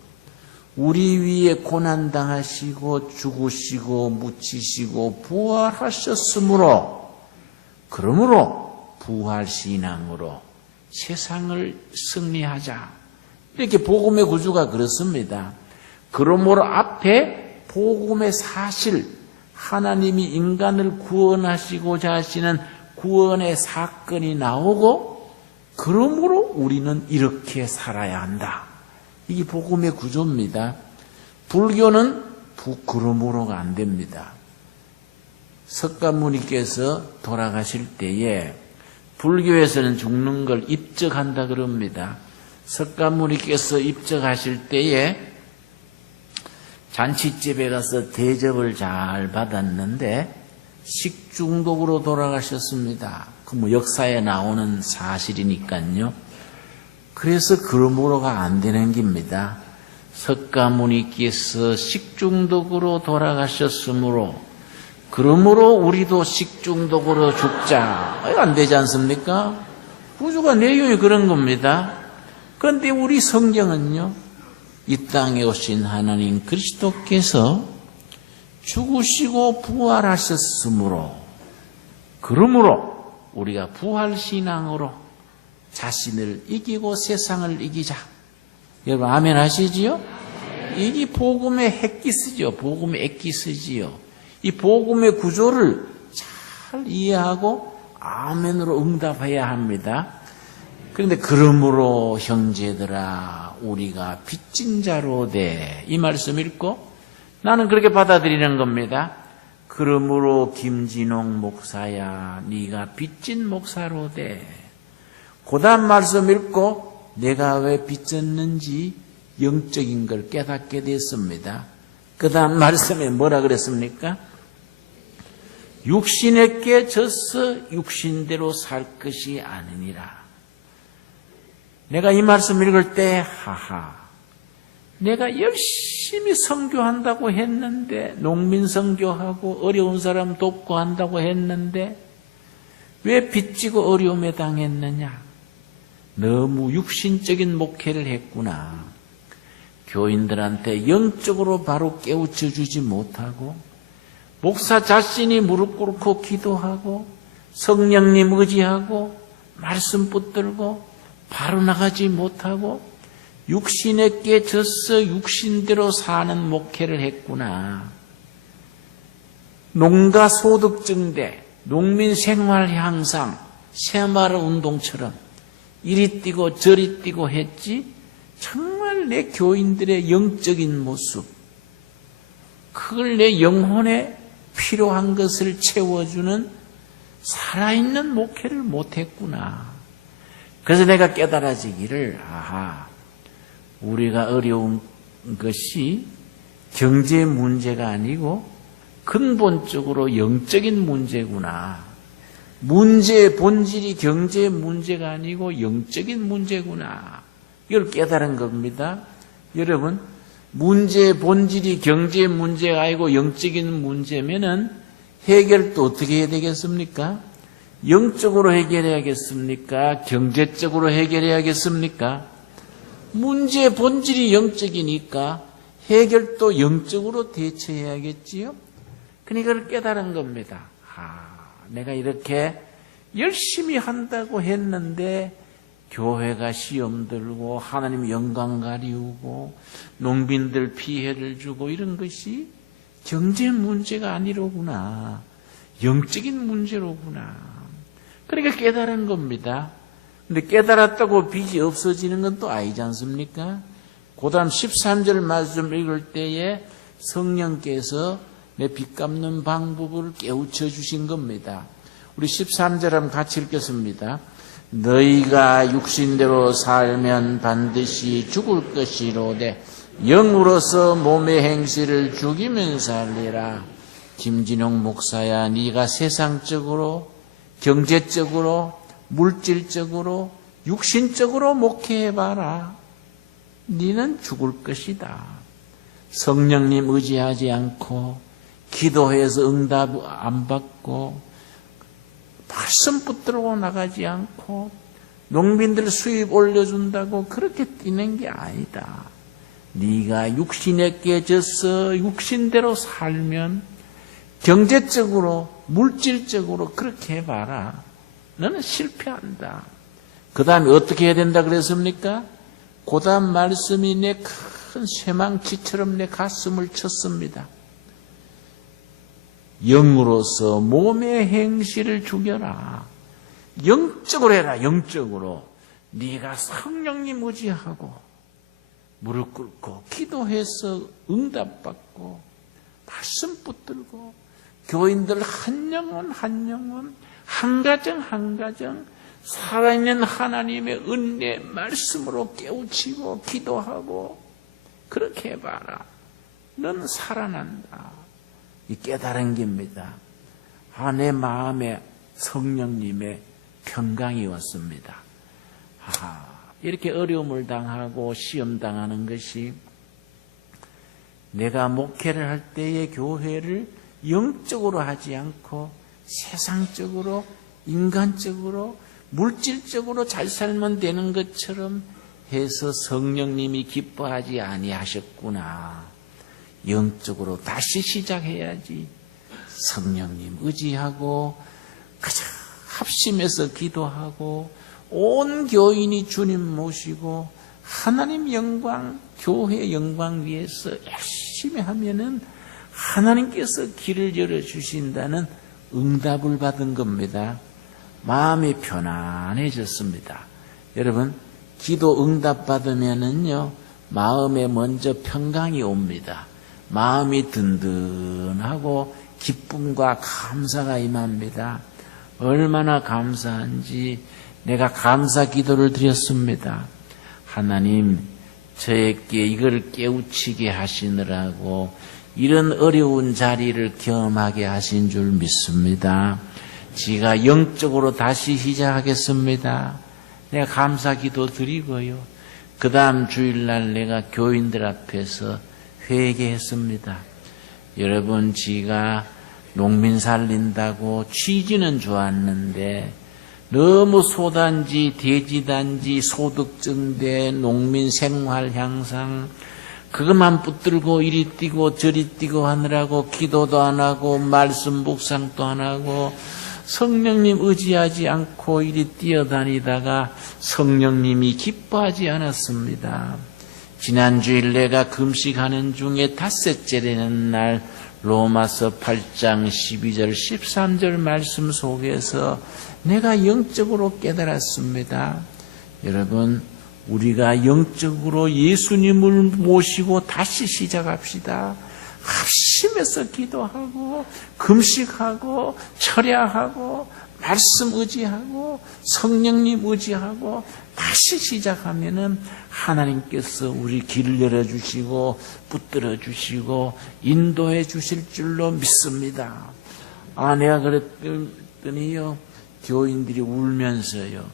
우리 위에 고난당하시고 죽으시고 묻히시고 부활하셨으므로 그러므로 부활신앙으로 세상을 승리하자. 이렇게 복음의 구조가 그렇습니다. 그러므로 앞에 복음의 사실, 하나님이 인간을 구원하시고자 하시는 구원의 사건이 나오고 그러므로 우리는 이렇게 살아야 한다. 이게 복음의 구조입니다. 불교는 그러므로가 안 됩니다. 석가모니께서 돌아가실 때에 불교에서는 죽는 걸 입적한다 그럽니다. 석가모니께서 입적하실 때에 잔치집에 가서 대접을 잘 받았는데 식중독으로 돌아가셨습니다. 그 뭐 역사에 나오는 사실이니까요. 그래서 그러므로가 안 되는 겁니다. 석가모니께서 식중독으로 돌아가셨으므로 그러므로 우리도 식중독으로 죽자. 안 되지 않습니까? 구조가 내용이 그런 겁니다. 그런데 우리 성경은요, 이 땅에 오신 하나님 그리스도께서 죽으시고 부활하셨으므로 그러므로 우리가 부활신앙으로 자신을 이기고 세상을 이기자. 여러분 아멘 하시지요? 이게 복음의 핵기스죠. 복음의 액기스지요. 이 복음의 구조를 잘 이해하고 아멘으로 응답해야 합니다. 그런데 그러므로 형제들아 우리가 빚진 자로 돼. 이 말씀 읽고 나는 그렇게 받아들이는 겁니다. 그러므로 김진홍 목사야 네가 빚진 목사로 돼. 그 다음 말씀 읽고 내가 왜 빚졌는지 영적인 걸 깨닫게 됐습니다. 그 다음 말씀에 뭐라 그랬습니까? 육신에게 져서 육신대로 살 것이 아니니라. 내가 이 말씀 읽을 때 내가 열심히 선교한다고 했는데 농민 선교하고 어려운 사람 돕고 한다고 했는데 왜 빚지고 어려움에 당했느냐? 너무 육신적인 목회를 했구나. 교인들한테 영적으로 바로 깨우쳐 주지 못하고 목사 자신이 무릎 꿇고 기도하고 성령님 의지하고 말씀 붙들고 바로 나가지 못하고 육신에게 져서 육신대로 사는 목회를 했구나. 농가 소득 증대, 농민 생활 향상, 새마을 운동처럼 이리 뛰고 저리 뛰고 했지 정말 내 교인들의 영적인 모습, 그걸 내 영혼에 필요한 것을 채워주는 살아있는 목회를 못했구나. 그래서 내가 깨달아지기를 우리가 어려운 것이 경제 문제가 아니고 근본적으로 영적인 문제구나. 문제의 본질이 경제 문제가 아니고 영적인 문제구나. 이걸 깨달은 겁니다. 여러분, 문제의 본질이 경제 문제가 아니고 영적인 문제면은 해결도 어떻게 해야 되겠습니까? 영적으로 해결해야겠습니까? 경제적으로 해결해야겠습니까? 문제의 본질이 영적이니까 해결도 영적으로 대처해야겠지요? 그러니까 그걸 깨달은 겁니다. 내가 이렇게 열심히 한다고 했는데 교회가 시험 들고 하나님 영광 가리우고 농민들 피해를 주고 이런 것이 경제 문제가 아니로구나. 영적인 문제로구나. 그러니까 깨달은 겁니다. 근데 깨달았다고 빚이 없어지는 건 또 아니지 않습니까? 그 다음 13절 말씀 읽을 때에 성령께서 내 빚 갚는 방법을 깨우쳐 주신 겁니다. 우리 13절 한번 같이 읽겠습니다. 너희가 육신대로 살면 반드시 죽을 것이로되 영으로서 몸의 행실을 죽이면 살리라. 김진홍 목사야, 네가 세상적으로, 경제적으로, 물질적으로, 육신적으로 목회해봐라. 네는 죽을 것이다. 성령님 의지하지 않고 기도해서 응답 안 받고 말씀 붙들고 나가지 않고 농민들 수입 올려준다고 그렇게 뛰는 게 아니다. 네가 육신에 깨져서 육신대로 살면 경제적으로 물질적으로 그렇게 해봐라. 너는 실패한다. 그 다음에 어떻게 해야 된다 그랬습니까? 그 다음 말씀이 내 큰 쇠망치처럼 내 가슴을 쳤습니다. 영으로서 몸의 행실을 죽여라. 영적으로 해라. 영적으로. 네가 성령님 의지하고 무릎 꿇고 기도해서 응답받고 말씀 붙들고 교인들 한 영혼 한 영혼 한 가정 한 가정 살아있는 하나님의 은혜 말씀으로 깨우치고 기도하고 그렇게 해봐라. 넌 살아난다. 이 깨달은 겁니다. 내 마음에 성령님의 평강이 왔습니다. 이렇게 어려움을 당하고 시험 당하는 것이 내가 목회를 할 때의 교회를 영적으로 하지 않고 세상적으로 인간적으로 물질적으로 잘 살면 되는 것처럼 해서 성령님이 기뻐하지 아니하셨구나. 영적으로 다시 시작해야지. 성령님 의지하고 가자 합심해서 기도하고 온 교인이 주님 모시고 하나님 영광, 교회 영광 위해서 열심히 하면은 하나님께서 길을 열어주신다는 응답을 받은 겁니다. 마음이 편안해졌습니다. 여러분, 기도 응답 받으면은요, 마음에 먼저 평강이 옵니다. 마음이 든든하고 기쁨과 감사가 임합니다. 얼마나 감사한지 내가 감사 기도를 드렸습니다. 하나님, 저에게 이걸 깨우치게 하시느라고 이런 어려운 자리를 경험하게 하신 줄 믿습니다. 지가 영적으로 다시 시작하겠습니다. 내가 감사 기도 드리고요. 그 다음 주일날 내가 교인들 앞에서 회개했습니다. 여러분, 지가 농민 살린다고 취지는 좋았는데 너무 소단지, 대지단지, 소득증대, 농민 생활 향상 그것만 붙들고 이리 뛰고 저리 뛰고 하느라고 기도도 안 하고 말씀 묵상도 안 하고 성령님 의지하지 않고 이리 뛰어다니다가 성령님이 기뻐하지 않았습니다. 지난 주일 내가 금식하는 중에 닷새째 되는 날 로마서 8장 12절 13절 말씀 속에서 내가 영적으로 깨달았습니다. 여러분, 우리가 영적으로 예수님을 모시고 다시 시작합시다. 합심해서 기도하고 금식하고 철야하고 말씀 의지하고 성령님 의지하고 다시 시작하면은 하나님께서 우리 길을 열어주시고 붙들어 주시고 인도해 주실 줄로 믿습니다. 내가 그랬더니요, 교인들이 울면서요,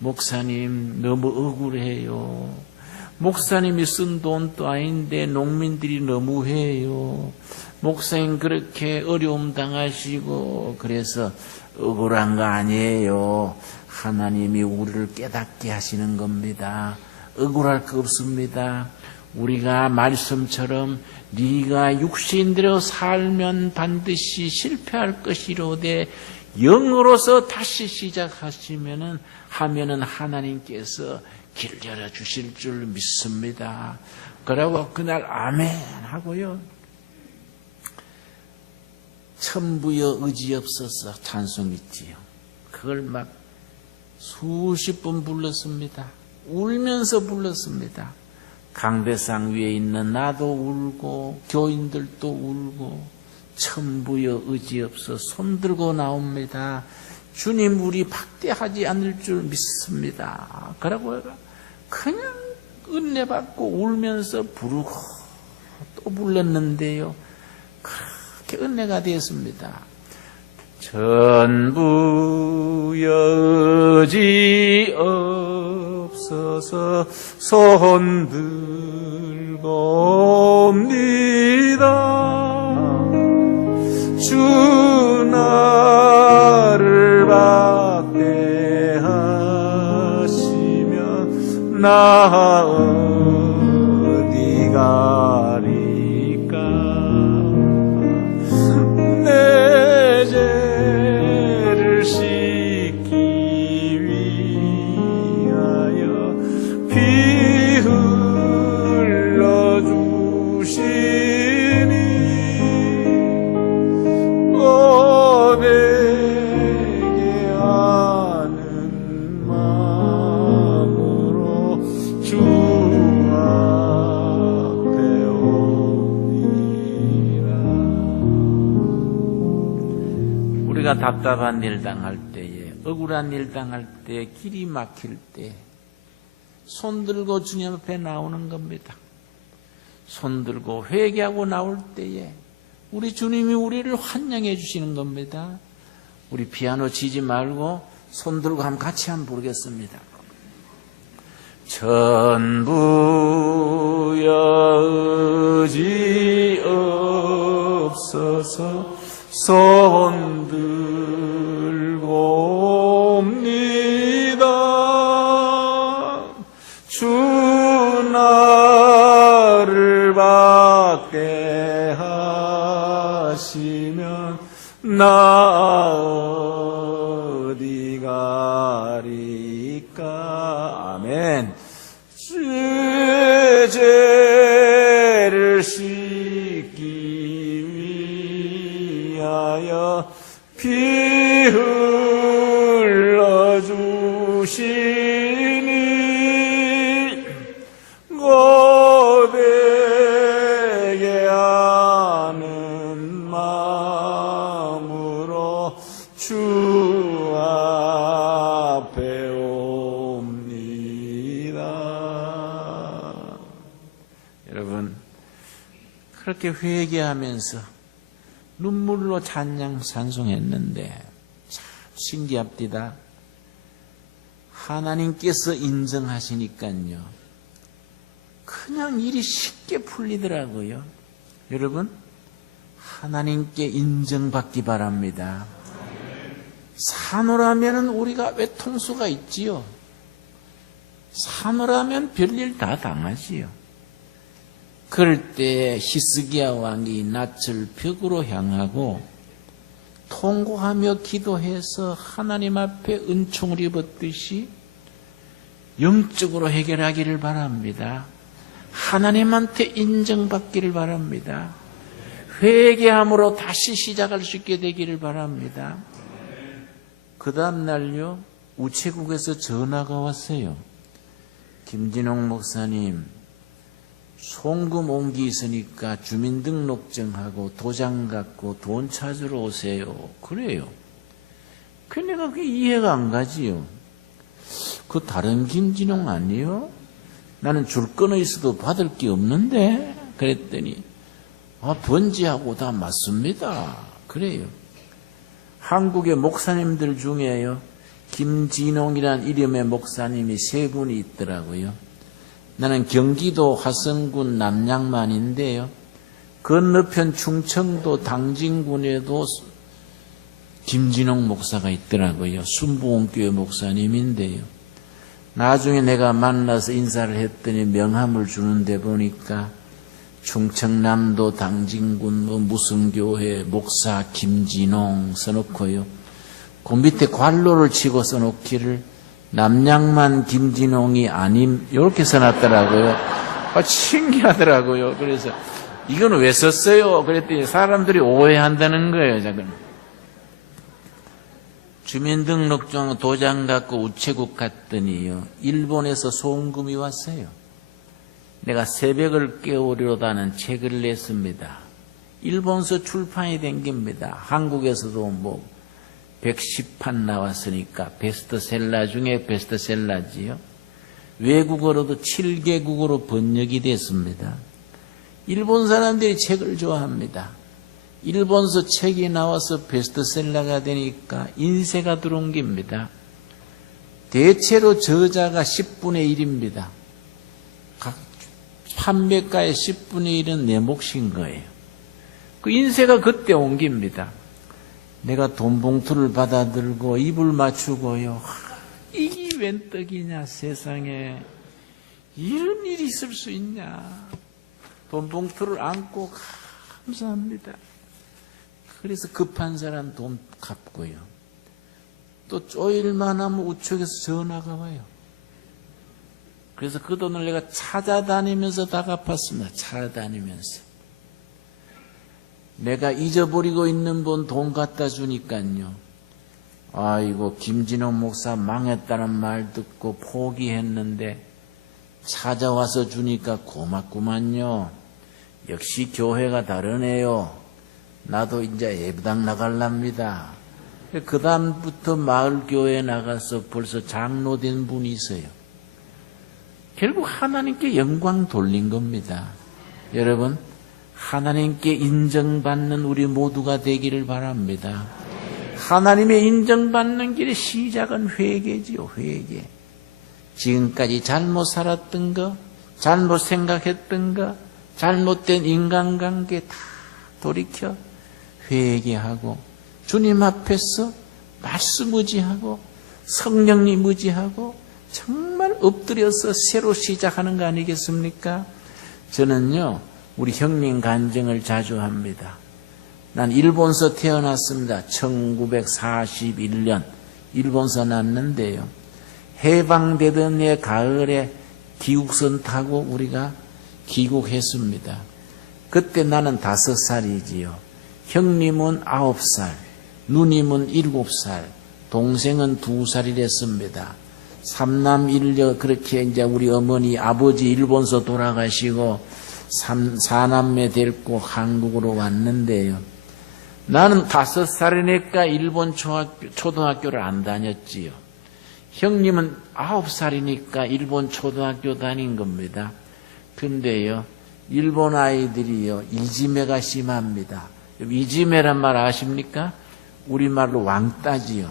목사님 너무 억울해요. 목사님이 쓴 돈도 아닌데 농민들이 너무해요. 목사님 그렇게 어려움 당하시고 그래서 억울한 거 아니에요. 하나님이 우리를 깨닫게 하시는 겁니다. 억울할 거 없습니다. 우리가 말씀처럼 네가 육신대로 살면 반드시 실패할 것이로되 영으로서 다시 시작하시면은 하나님께서 길 열어주실 줄 믿습니다. 그러고 그날 아멘 하고요, 천부여 의지없어서 찬송했지요. 그걸 막 수십 번 불렀습니다. 울면서 불렀습니다. 강대상 위에 있는 나도 울고 교인들도 울고 천부여 의지없어 손들고 나옵니다. 주님, 우리 박대하지 않을 줄 믿습니다. 그러고 그냥 은혜 받고 울면서 부르고 또 불렀는데요, 그렇게 은혜가 되었습니다. 천부여 의지 없어서 손들고 옵니다. 주 나를 박대하시면 나 어디 가리까. 내 죄를 씻기 위하여 피 흘려주시니 고백게 하는 마음으로 주 우리가 답답한 일 당할 때에, 억울한 일 당할 때, 길이 막힐 때 손 들고 주님 앞에 나오는 겁니다. 손 들고 회개하고 나올 때에 우리 주님이 우리를 환영해 주시는 겁니다. 우리 피아노 치지 말고 손 들고 한번 같이 한번 부르겠습니다. 전부여 의지 없어서 손 들고 옵니다. 주 나를 받게 하시면 나 어디 가리까. 아멘. 죄를 씻기 위하여 피 흘러주시니 고백게 하는 마음으로 주 앞에 옵니다. 여러분, 그렇게 회개하면서 눈물로 찬양 찬송했는데 참 신기합니다. 하나님께서 인정하시니까요, 그냥 일이 쉽게 풀리더라고요. 여러분, 하나님께 인정받기 바랍니다. 산호라면 우리가 외통수가 있지요. 산호라면 별일 다 당하지요. 그럴 때 히스기야 왕이 낯을 벽으로 향하고 통곡하며 기도해서 하나님 앞에 은총을 입었듯이 영적으로 해결하기를 바랍니다. 하나님한테 인정받기를 바랍니다. 회개함으로 다시 시작할 수 있게 되기를 바랍니다. 그 다음 날요, 우체국에서 전화가 왔어요. 김진홍 목사님, 송금 옹기 있으니까 주민등록증하고 도장 갖고 돈 찾으러 오세요. 그래요. 그 내가 그게 이해가 안 가지요. 그 다른 김진홍 아니요? 나는 줄 끊어 있어도 받을 게 없는데? 그랬더니 번지하고 다 맞습니다. 그래요. 한국의 목사님들 중에요, 김진홍이란 이름의 목사님이 3분이 있더라고요. 나는 경기도 화성군 남양만인데요, 건너편 충청도 당진군에도 김진홍 목사가 있더라고요. 순복음교회 목사님인데요. 나중에 내가 만나서 인사를 했더니 명함을 주는데 보니까 충청남도 당진군 무슨 교회 목사 김진홍 써놓고요, 그 밑에 관로를 치고 써놓기를 남양만 김진홍이 아님 이렇게 써놨더라고요. 신기하더라고요. 그래서 이건 왜 썼어요? 그랬더니 사람들이 오해한다는 거예요. 작은 주민등록증 도장 갖고 우체국 갔더니요, 일본에서 송금이 왔어요. 내가 새벽을 깨우려다는 책을 냈습니다. 일본서 출판이 된 겁니다. 한국에서도 110판 나왔으니까 베스트셀러 중에 베스트셀러지요. 외국어로도 7개국어로 번역이 됐습니다. 일본 사람들이 책을 좋아합니다. 일본서 책이 나와서 베스트셀러가 되니까 인쇄가 들어온 겁니다. 대체로 저자가 10분의 1입니다. 각 판매가의 10분의 1은 내 몫인 거예요. 그 인쇄가 그때 온 겁니다. 내가 돈 봉투를 받아들고 입을 맞추고요, 이게 웬 떡이냐, 세상에 이런 일이 있을 수 있냐. 돈 봉투를 안고 감사합니다. 그래서 급한 사람 돈 갚고요, 또 쪼일만 하면 우측에서 전화가 와요. 그래서 그 돈을 내가 찾아다니면서 다 갚았습니다. 찾아다니면서. 내가 잊어버리고 있는 분 돈 갖다 주니까요, 아이고 김진홍 목사 망했다는 말 듣고 포기했는데 찾아와서 주니까 고맙구만요. 역시 교회가 다르네요. 나도 이제 예배당 나갈랍니다. 그 다음부터 마을교회에 나가서 벌써 장로된 분이 있어요. 결국 하나님께 영광 돌린 겁니다. 여러분, 하나님께 인정받는 우리 모두가 되기를 바랍니다. 하나님의 인정받는 길의 시작은 회개지요, 회개. 지금까지 잘못 살았던 거, 잘못 생각했던 거, 잘못된 인간관계 다 돌이켜 회개하고 주님 앞에서 말씀 의지하고 성령님 의지하고 정말 엎드려서 새로 시작하는 거 아니겠습니까? 저는요, 우리 형님 간증을 자주 합니다. 난 일본서 태어났습니다. 1941년 일본서 났는데요. 해방되던 해 가을에 기국선 타고 우리가 귀국했습니다. 그때 나는 5살이지요. 형님은 9살, 누님은 7살, 동생은 2살이랬습니다. 삼남 일녀 그렇게 이제 우리 어머니 아버지 일본서 돌아가시고 사남매 데리고 한국으로 왔는데요. 나는 5살이니까 일본 초등학교를 안 다녔지요. 형님은 9살이니까 일본 초등학교 다닌 겁니다. 근데요, 일본 아이들이요, 이지매가 심합니다. 이지매란 말 아십니까? 우리말로 왕따지요.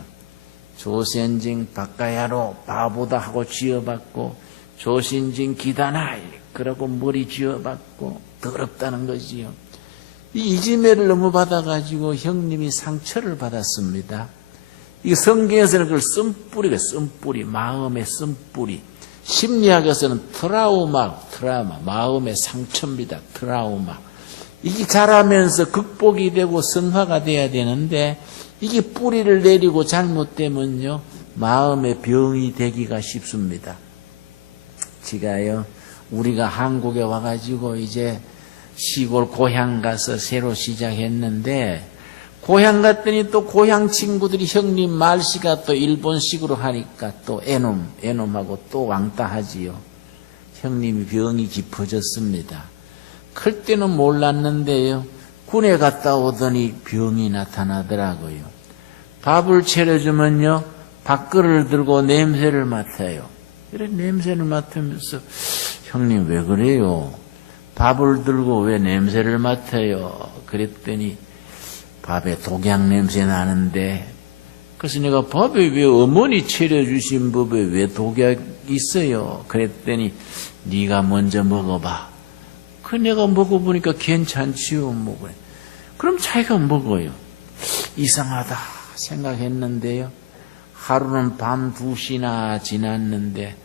조센징 바까야로 바보다 하고 쥐어받고, 조신징 기다나이 그러고 머리 쥐어받고 더럽다는 거지요. 이 이지매를 너무 받아가지고 형님이 상처를 받았습니다. 이 성경에서는 그걸 쓴뿌리가 쓴뿌리, 마음의 쓴뿌리. 심리학에서는 트라우마, 마음의 상처입니다. 트라우마. 이게 자라면서 극복이 되고 성화가 돼야 되는데 이게 뿌리를 내리고 잘못되면요, 마음의 병이 되기가 쉽습니다. 제가요, 우리가 한국에 와가지고 이제 시골 고향 가서 새로 시작했는데 고향 갔더니 또 고향 친구들이 형님 말씨가 또 일본식으로 하니까 또 애놈하고 또 왕따하지요. 형님이 병이 깊어졌습니다. 클 때는 몰랐는데요. 군에 갔다 오더니 병이 나타나더라고요. 밥을 차려주면요, 밥그릇을 들고 냄새를 맡아요. 그래 냄새를 맡으면서 형님 왜 그래요? 밥을 들고 왜 냄새를 맡아요? 그랬더니 밥에 독약 냄새 나는데, 그래서 내가 밥에 왜 어머니 차려주신 밥에 왜 독약 있어요? 그랬더니 네가 먼저 먹어봐. 그 내가 먹어보니까 괜찮지요. 먹어요. 그럼 자기가 먹어요. 이상하다 생각했는데요. 하루는 밤 2시나 지났는데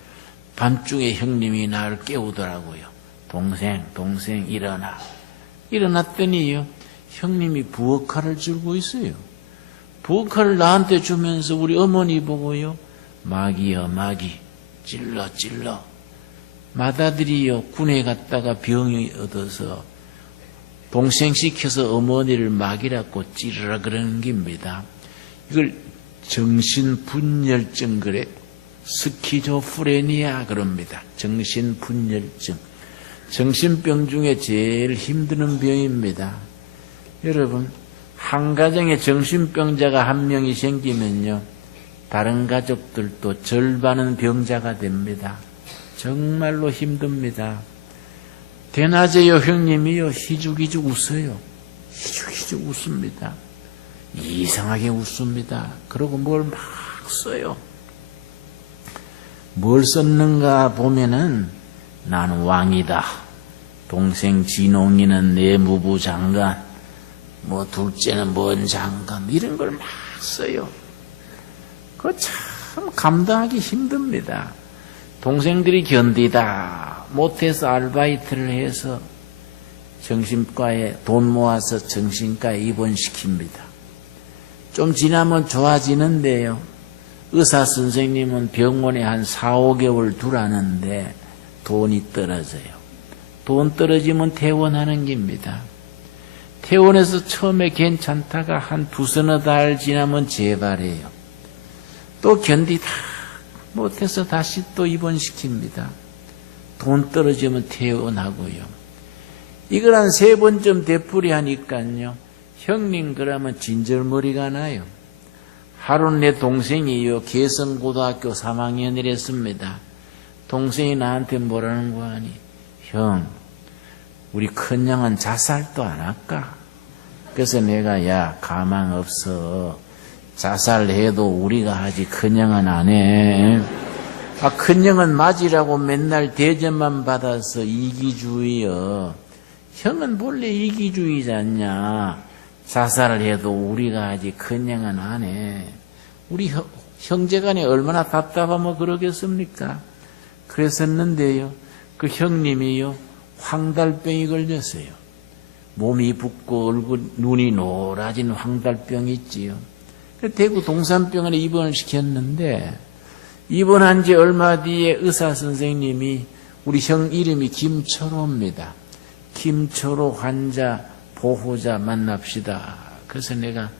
밤중에 형님이 나를 깨우더라고요. 동생 일어나. 일어났더니요, 형님이 부엌칼을 들고 있어요. 부엌칼을 나한테 주면서 우리 어머니 보고요, 마귀여 마귀, 찔러. 맏아들이요, 군에 갔다가 병이 얻어서 동생 시켜서 어머니를 마귀라고 찌르라 그러는 겁니다. 이걸 정신분열증 그래, 스키조프레니아 그럽니다. 정신분열증. 정신병 중에 제일 힘드는 병입니다. 여러분, 한 가정에 정신병자가 한 명이 생기면요, 다른 가족들도 절반은 병자가 됩니다. 정말로 힘듭니다. 대낮에요, 형님이요, 희죽희죽 웃어요. 희죽희죽 웃습니다. 이상하게 웃습니다. 그러고 뭘 막 써요. 뭘 썼는가 보면은, 나는 왕이다. 동생 진홍이는 내무부 장관, 뭐 둘째는 뭔 장관, 이런 걸 막 써요. 그거 참 감당하기 힘듭니다. 동생들이 견디다 못해서 아르바이트를 해서 정신과에 돈 모아서 정신과에 입원시킵니다. 좀 지나면 좋아지는데요, 의사 선생님은 병원에 한 4-5개월 두라는데 돈이 떨어져요. 돈 떨어지면 퇴원하는 겁니다. 퇴원해서 처음에 괜찮다가 한 2-3달 지나면 재발해요. 또 견디다 못해서 다시 또 입원시킵니다. 돈 떨어지면 퇴원하고요. 이걸 한 3번쯤 되풀이 하니까요, 형님 그러면 진절머리가 나요. 하루 내 동생이요 개성고등학교 3학년이랬습니다. 동생이 나한테 뭐라는 거 아니? 형, 우리 큰형은 자살도 안 할까? 그래서 내가 야 가망 없어. 자살해도 우리가 하지 큰형은 안 해. 큰형은 맞으라고 맨날 대접만 받아서 이기주의여. 형은 본래 이기주의지 않냐. 자살을 해도 우리가 하지 큰형은 안 해. 우리 형제간에 얼마나 답답하면 그러겠습니까? 그랬었는데요. 그 형님이요. 황달병이 걸렸어요. 몸이 붓고 눈이 노라진 황달병이 있지요. 대구 동산병원에 입원을 시켰는데 입원한 지 얼마 뒤에 의사 선생님이 우리 형 이름이 김철호입니다. 김철호 환자 보호자 만납시다. 그래서 내가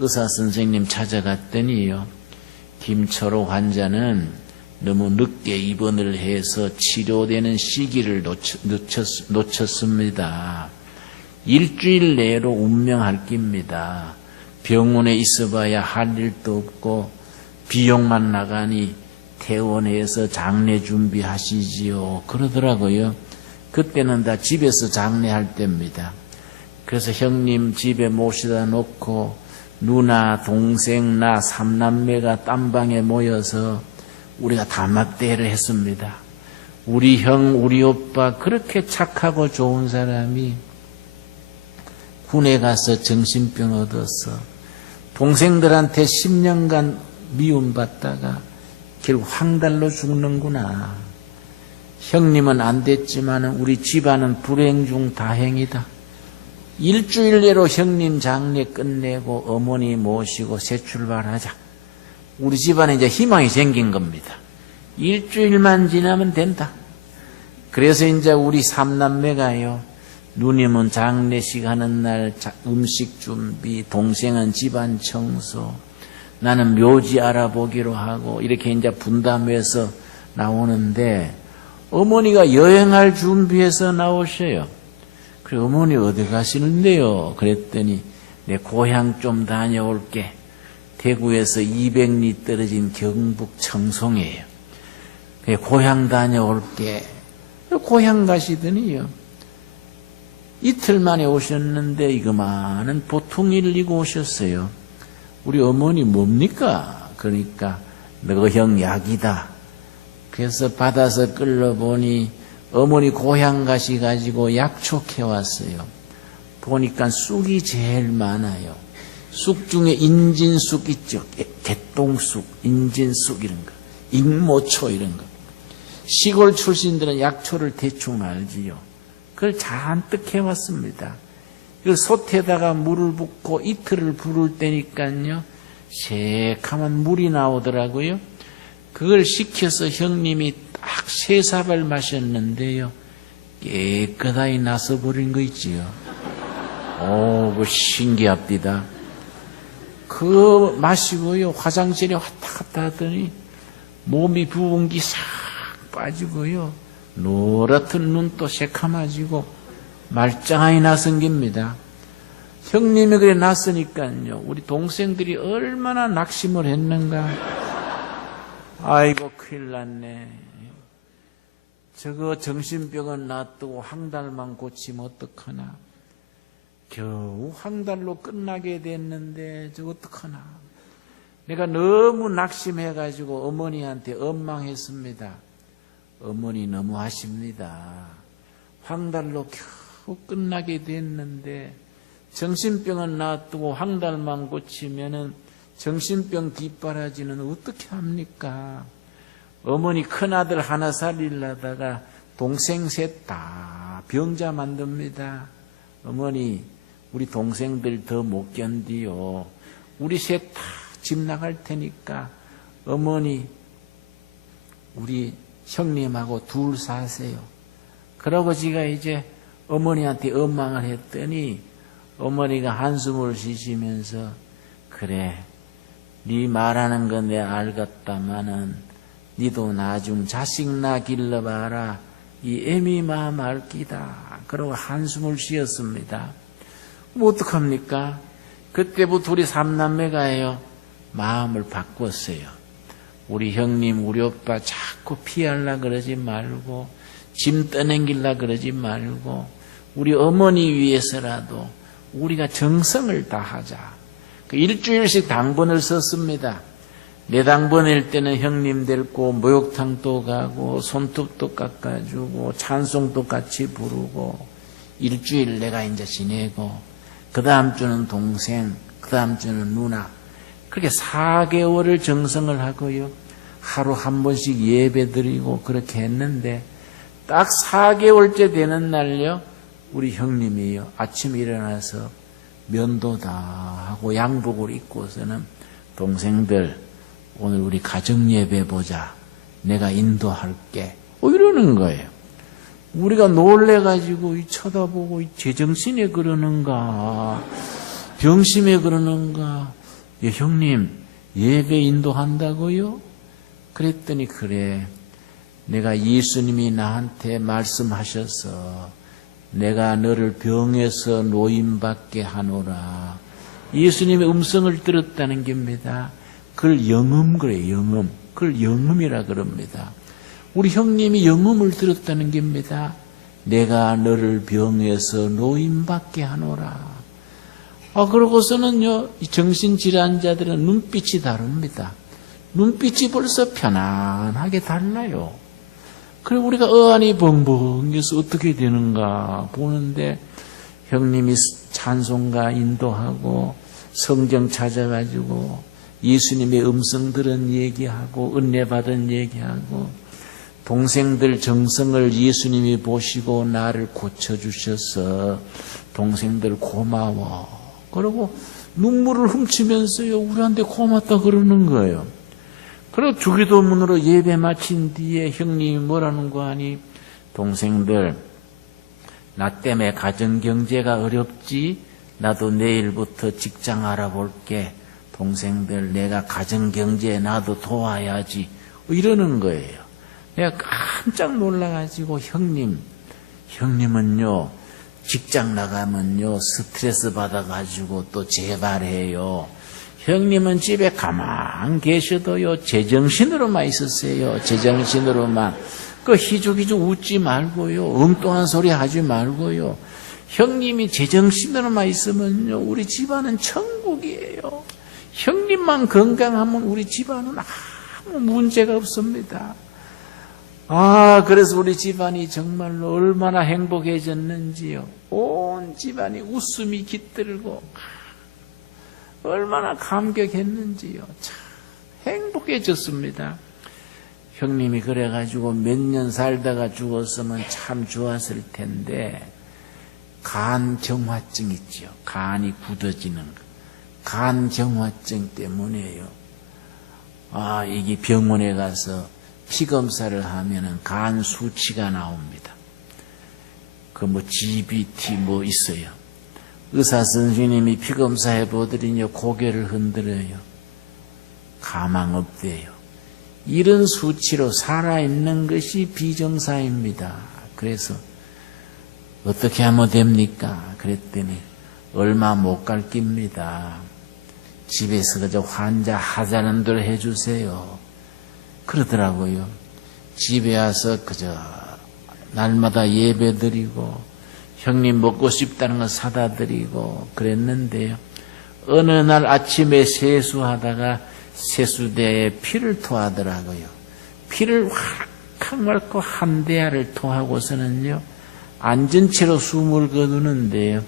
의사 선생님 찾아갔더니요. 김철호 환자는 너무 늦게 입원을 해서 치료되는 시기를 놓쳤습니다. 일주일 내로 운명할 깁니다. 병원에 있어봐야 할 일도 없고 비용만 나가니 퇴원해서 장례 준비하시지요. 그러더라고요. 그때는 다 집에서 장례할 때입니다. 그래서 형님 집에 모시다 놓고 누나, 동생, 나 3남매가 딴방에 모여서 우리가 담합대회를 했습니다. 우리 형, 우리 오빠 그렇게 착하고 좋은 사람이 군에 가서 정신병 얻었어. 동생들한테 10년간 미움받다가 결국 황달로 죽는구나. 형님은 안 됐지만 우리 집안은 불행 중 다행이다. 일주일 내로 형님 장례 끝내고 어머니 모시고 새 출발하자. 우리 집안에 이제 희망이 생긴 겁니다. 일주일만 지나면 된다. 그래서 이제 우리 3남매가요. 누님은 장례식 하는 날 음식 준비, 동생은 집안 청소, 나는 묘지 알아보기로 하고 이렇게 이제 분담해서 나오는데 어머니가 여행할 준비해서 나오셔요. 그래 어머니 어디 가시는데요? 그랬더니 내 고향 좀 다녀올게. 대구에서 200리 떨어진 경북 청송이에요. 그래 고향 다녀올게. 고향 가시더니요. 이틀 만에 오셨는데 이거만은 보통 일을 이고 오셨어요. 우리 어머니 뭡니까? 그러니까 너 형 약이다. 그래서 받아서 끌러보니 어머니 고향 가시가지고 약초 캐왔어요. 보니까 쑥이 제일 많아요. 쑥 중에 인진쑥 있죠. 개똥쑥, 인진쑥 이런 거. 익모초 이런 거. 시골 출신들은 약초를 대충 알지요. 그걸 잔뜩 해왔습니다. 이걸 솥에다가 물을 붓고 이틀을 부를 때니까요. 새카만 물이 나오더라고요. 그걸 식혀서 형님이 딱 3사발 마셨는데요. 깨끗하게 나서버린 거 있지요. 그 신기합니다. 그거 마시고요. 화장실에 왔다 갔다 하더니 몸이 부은 기 싹 빠지고요. 노랗던 눈도 새카마지고 말짱하게 나선깁니다. 형님이 그래 났으니까요. 우리 동생들이 얼마나 낙심을 했는가. 아이고 큰일 났네. 저거 정신병은 놔두고 황달만 고치면 어떡하나. 겨우 황달로 끝나게 됐는데 저거 어떡하나. 내가 너무 낙심해가지고 어머니한테 원망했습니다. 어머니 너무 하십니다. 황달로 겨우 끝나게 됐는데 정신병은 놔두고 황달만 고치면은 정신병 뒷바라지는 어떻게 합니까? 어머니 큰아들 하나 살리려다가 동생 셋 다 병자 만듭니다. 어머니 우리 동생들 더 못 견디요. 우리 셋 다 집 나갈 테니까 어머니 우리 형님하고 둘 사세요. 그러고 제가 이제 어머니한테 원망을 했더니 어머니가 한숨을 쉬시면서 그래 네 말하는 건 내가 알겠다마는 니도 나중 자식 나 길러봐라. 이 애미 마음 알기다. 그러고 한숨을 쉬었습니다. 뭐 어떡합니까? 그때부터 우리 3남매가요. 마음을 바꿨어요. 우리 형님, 우리 오빠 자꾸 피하려 그러지 말고, 짐 떠넘기려 그러지 말고, 우리 어머니 위해서라도 우리가 정성을 다하자. 그 일주일씩 당번을 썼습니다. 내 당번일 때는 형님 데리고 목욕탕도 가고 손톱도 깎아주고 찬송도 같이 부르고 일주일 내가 이제 지내고 그 다음 주는 동생, 그 다음 주는 누나. 그렇게 4개월을 정성을 하고요. 하루 한 번씩 예배 드리고 그렇게 했는데 딱 4개월째 되는 날요. 우리 형님이요. 아침에 일어나서 면도다 하고 양복을 입고서는 동생들 오늘 우리 가정 예배 보자. 내가 인도할게. 이러는 거예요. 우리가 놀래가지고 쳐다보고 제정신에 그러는가 병심에 그러는가. 예, 형님 예배 인도한다고요? 그랬더니 그래. 내가 예수님이 나한테 말씀하셔서 내가 너를 병에서 노임받게 하노라. 예수님의 음성을 들었다는 겁니다. 그걸 영음 그래요. 영음. 그걸 영음이라 그럽니다. 우리 형님이 영음을 들었다는 겁니다. 내가 너를 병에서 노임받게 하노라. 그러고서는요, 이 정신질환자들은 눈빛이 다릅니다. 눈빛이 벌써 편안하게 달라요. 그래 우리가 어안이 벙벙해서 어떻게 되는가 보는데 형님이 찬송가 인도하고 성경 찾아가지고 예수님의 음성 들은 얘기하고 은혜 받은 얘기하고 동생들 정성을 예수님이 보시고 나를 고쳐주셔서 동생들 고마워. 그러고 눈물을 훔치면서요 우리한테 고맙다 그러는 거예요. 그리고 주기도문으로 예배 마친 뒤에 형님이 뭐라는 거 하니 동생들 나 때문에 가정경제가 어렵지 나도 내일부터 직장 알아볼게. 동생들 내가 가정경제에 나도 도와야지 이러는 거예요. 내가 깜짝 놀라가지고 형님은요 직장 나가면요 스트레스 받아가지고 또 재발해요. 형님은 집에 가만 계셔도요 제정신으로만 있었어요. 제정신으로만. 그 희죽희죽 웃지 말고요 엉뚱한 소리 하지 말고요. 형님이 제정신으로만 있으면요 우리 집안은 천국이에요. 형님만 건강하면 우리 집안은 아무 문제가 없습니다. 그래서 우리 집안이 정말로 얼마나 행복해졌는지요. 온 집안이 웃음이 깃들고 얼마나 감격했는지요. 참 행복해졌습니다. 형님이 그래가지고 몇 년 살다가 죽었으면 참 좋았을 텐데 간경화증 있죠. 간이 굳어지는 거. 간경화증 때문에요. 이게 병원에 가서 피검사를 하면은 간 수치가 나옵니다. GBT 있어요. 의사 선생님이 피검사해 보더니요 고개를 흔들어요. 가망 없대요. 이런 수치로 살아있는 것이 비정상입니다. 그래서 어떻게 하면 됩니까? 그랬더니 얼마 못 갈 깁니다. 집에서 그저 환자 하자는 대로 해주세요. 그러더라고요. 집에 와서 그저 날마다 예배 드리고 형님 먹고 싶다는 거 사다 드리고 그랬는데요. 어느 날 아침에 세수하다가 세수대에 피를 토하더라고요. 피를 확 mar고 한 대야를 토하고서는요. 앉은 채로 숨을 거두는데요.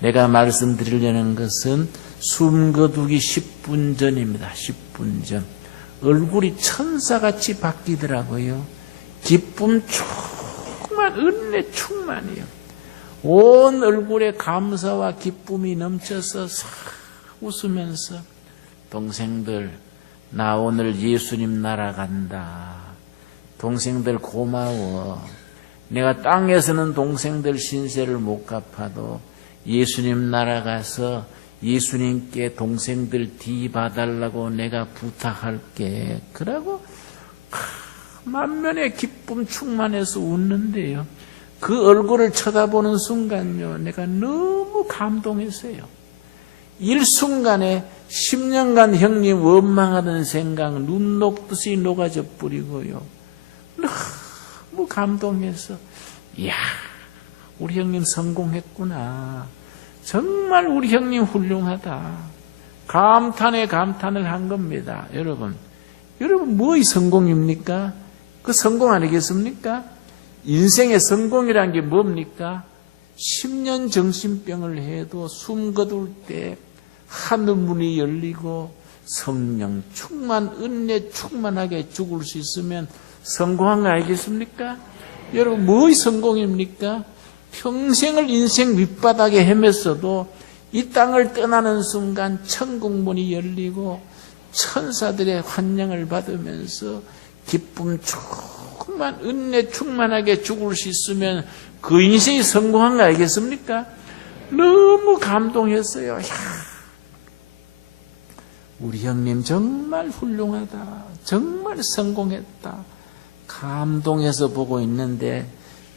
내가 말씀드리려는 것은 숨 거두기 10분 전입니다. 10분 전. 얼굴이 천사같이 바뀌더라고요. 기쁨 충만, 은혜 충만이요. 온 얼굴에 감사와 기쁨이 넘쳐서 싹 웃으면서 동생들 나 오늘 예수님 날아간다. 동생들 고마워. 내가 땅에서는 동생들 신세를 못 갚아도 예수님 날아가서 예수님께 동생들 뒤봐달라고 내가 부탁할게. 그러고 만면의 기쁨 충만해서 웃는데요. 그 얼굴을 쳐다보는 순간요. 내가 너무 감동했어요. 일순간에 10년간 형님 원망하던 생각 눈 녹듯이 녹아져 버리고요. 너무 감동해서 이야, 우리 형님 성공했구나. 정말 우리 형님 훌륭하다. 감탄에 감탄을 한 겁니다. 여러분 뭐의 성공입니까? 그 성공 아니겠습니까? 인생의 성공이란 게 뭡니까? 10년 정신병을 해도 숨 거둘 때 하늘문이 열리고 성령 충만, 은혜 충만하게 죽을 수 있으면 성공한 거 아니겠습니까? 여러분 뭐의 성공입니까? 평생을 인생 밑바닥에 헤맸어도 이 땅을 떠나는 순간 천국문이 열리고 천사들의 환영을 받으면서 기쁨 충만, 은혜 충만하게 죽을 수 있으면 그 인생이 성공한 거 아니겠습니까? 너무 감동했어요. 야, 우리 형님 정말 훌륭하다. 정말 성공했다. 감동해서 보고 있는데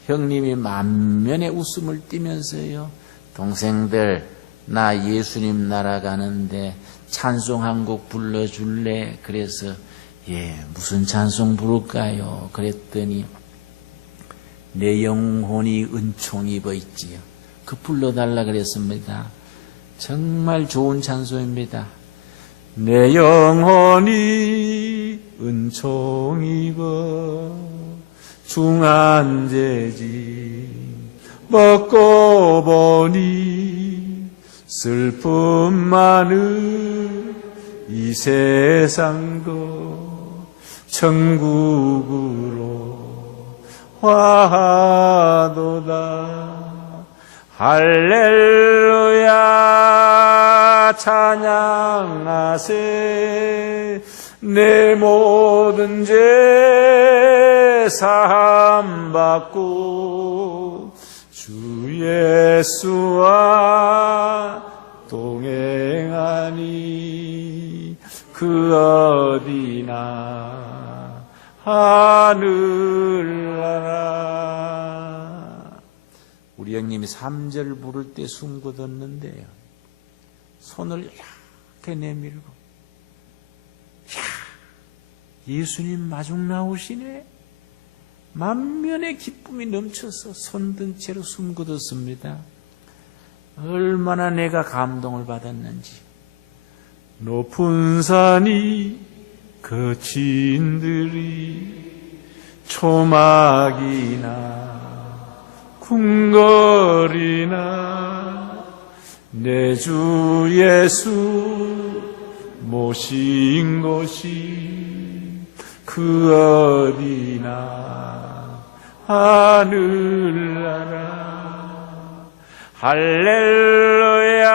형님이 만면에 웃음을 띠면서요. 동생들, 나 예수님 날아가는데 찬송 한 곡 불러줄래? 그래서 무슨 찬송 부를까요? 그랬더니 내 영혼이 은총 입어 있지요. 그 불러달라 그랬습니다. 정말 좋은 찬송입니다. 내 영혼이 은총 입어 중한제지 먹고 보니 슬픔 많은 이 세상도 천국으로 화하도다. 할렐루야 찬양하세. 내 모든 죄 사함받고 주 예수와 동행하니 그 어디나 하늘나라. 우리 형님이 3절 부를 때 숨 거뒀는데요. 손을 이렇게 내밀고 예수님 마중 나오시네. 만면의 기쁨이 넘쳐서 손든 채로 숨 거뒀습니다. 얼마나 내가 감동을 받았는지. 높은 산이 거친들이 초막이나 궁궐이나 내 주 예수 모신 곳이 그 어디나 하늘나라. 할렐루야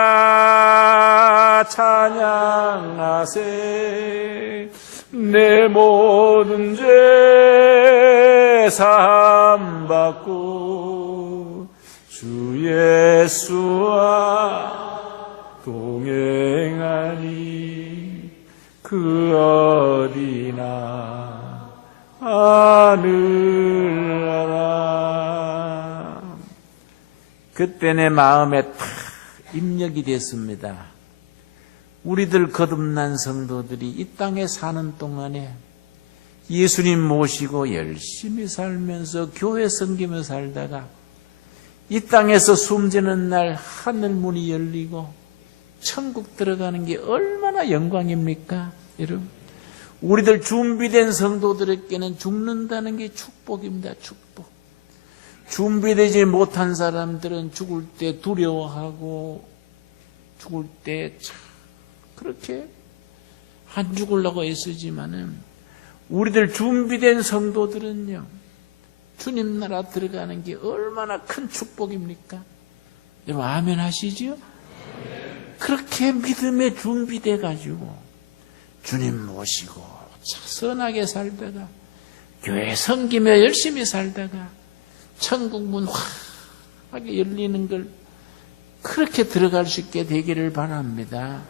찬양하세. 내 모든 죄 사함받고 주 예수와 동행하니 그 어디나 하늘나라. 그때 내 마음에 탁 입력이 됐습니다. 우리들 거듭난 성도들이 이 땅에 사는 동안에 예수님 모시고 열심히 살면서 교회 섬기며 살다가 이 땅에서 숨지는 날 하늘문이 열리고 천국 들어가는 게 얼마나 영광입니까? 여러분, 우리들 준비된 성도들에게는 죽는다는 게 축복입니다. 축복. 준비되지 못한 사람들은 죽을 때 두려워하고 죽을 때 참 그렇게 안 죽으려고 애쓰지만은 우리들 준비된 성도들은요, 주님 나라 들어가는 게 얼마나 큰 축복입니까? 여러분 아멘 하시죠? 그렇게 믿음에 준비돼 가지고 주님 모시고 선하게 살다가 교회 섬기며 열심히 살다가 천국문 확하게 열리는 걸 그렇게 들어갈 수 있게 되기를 바랍니다.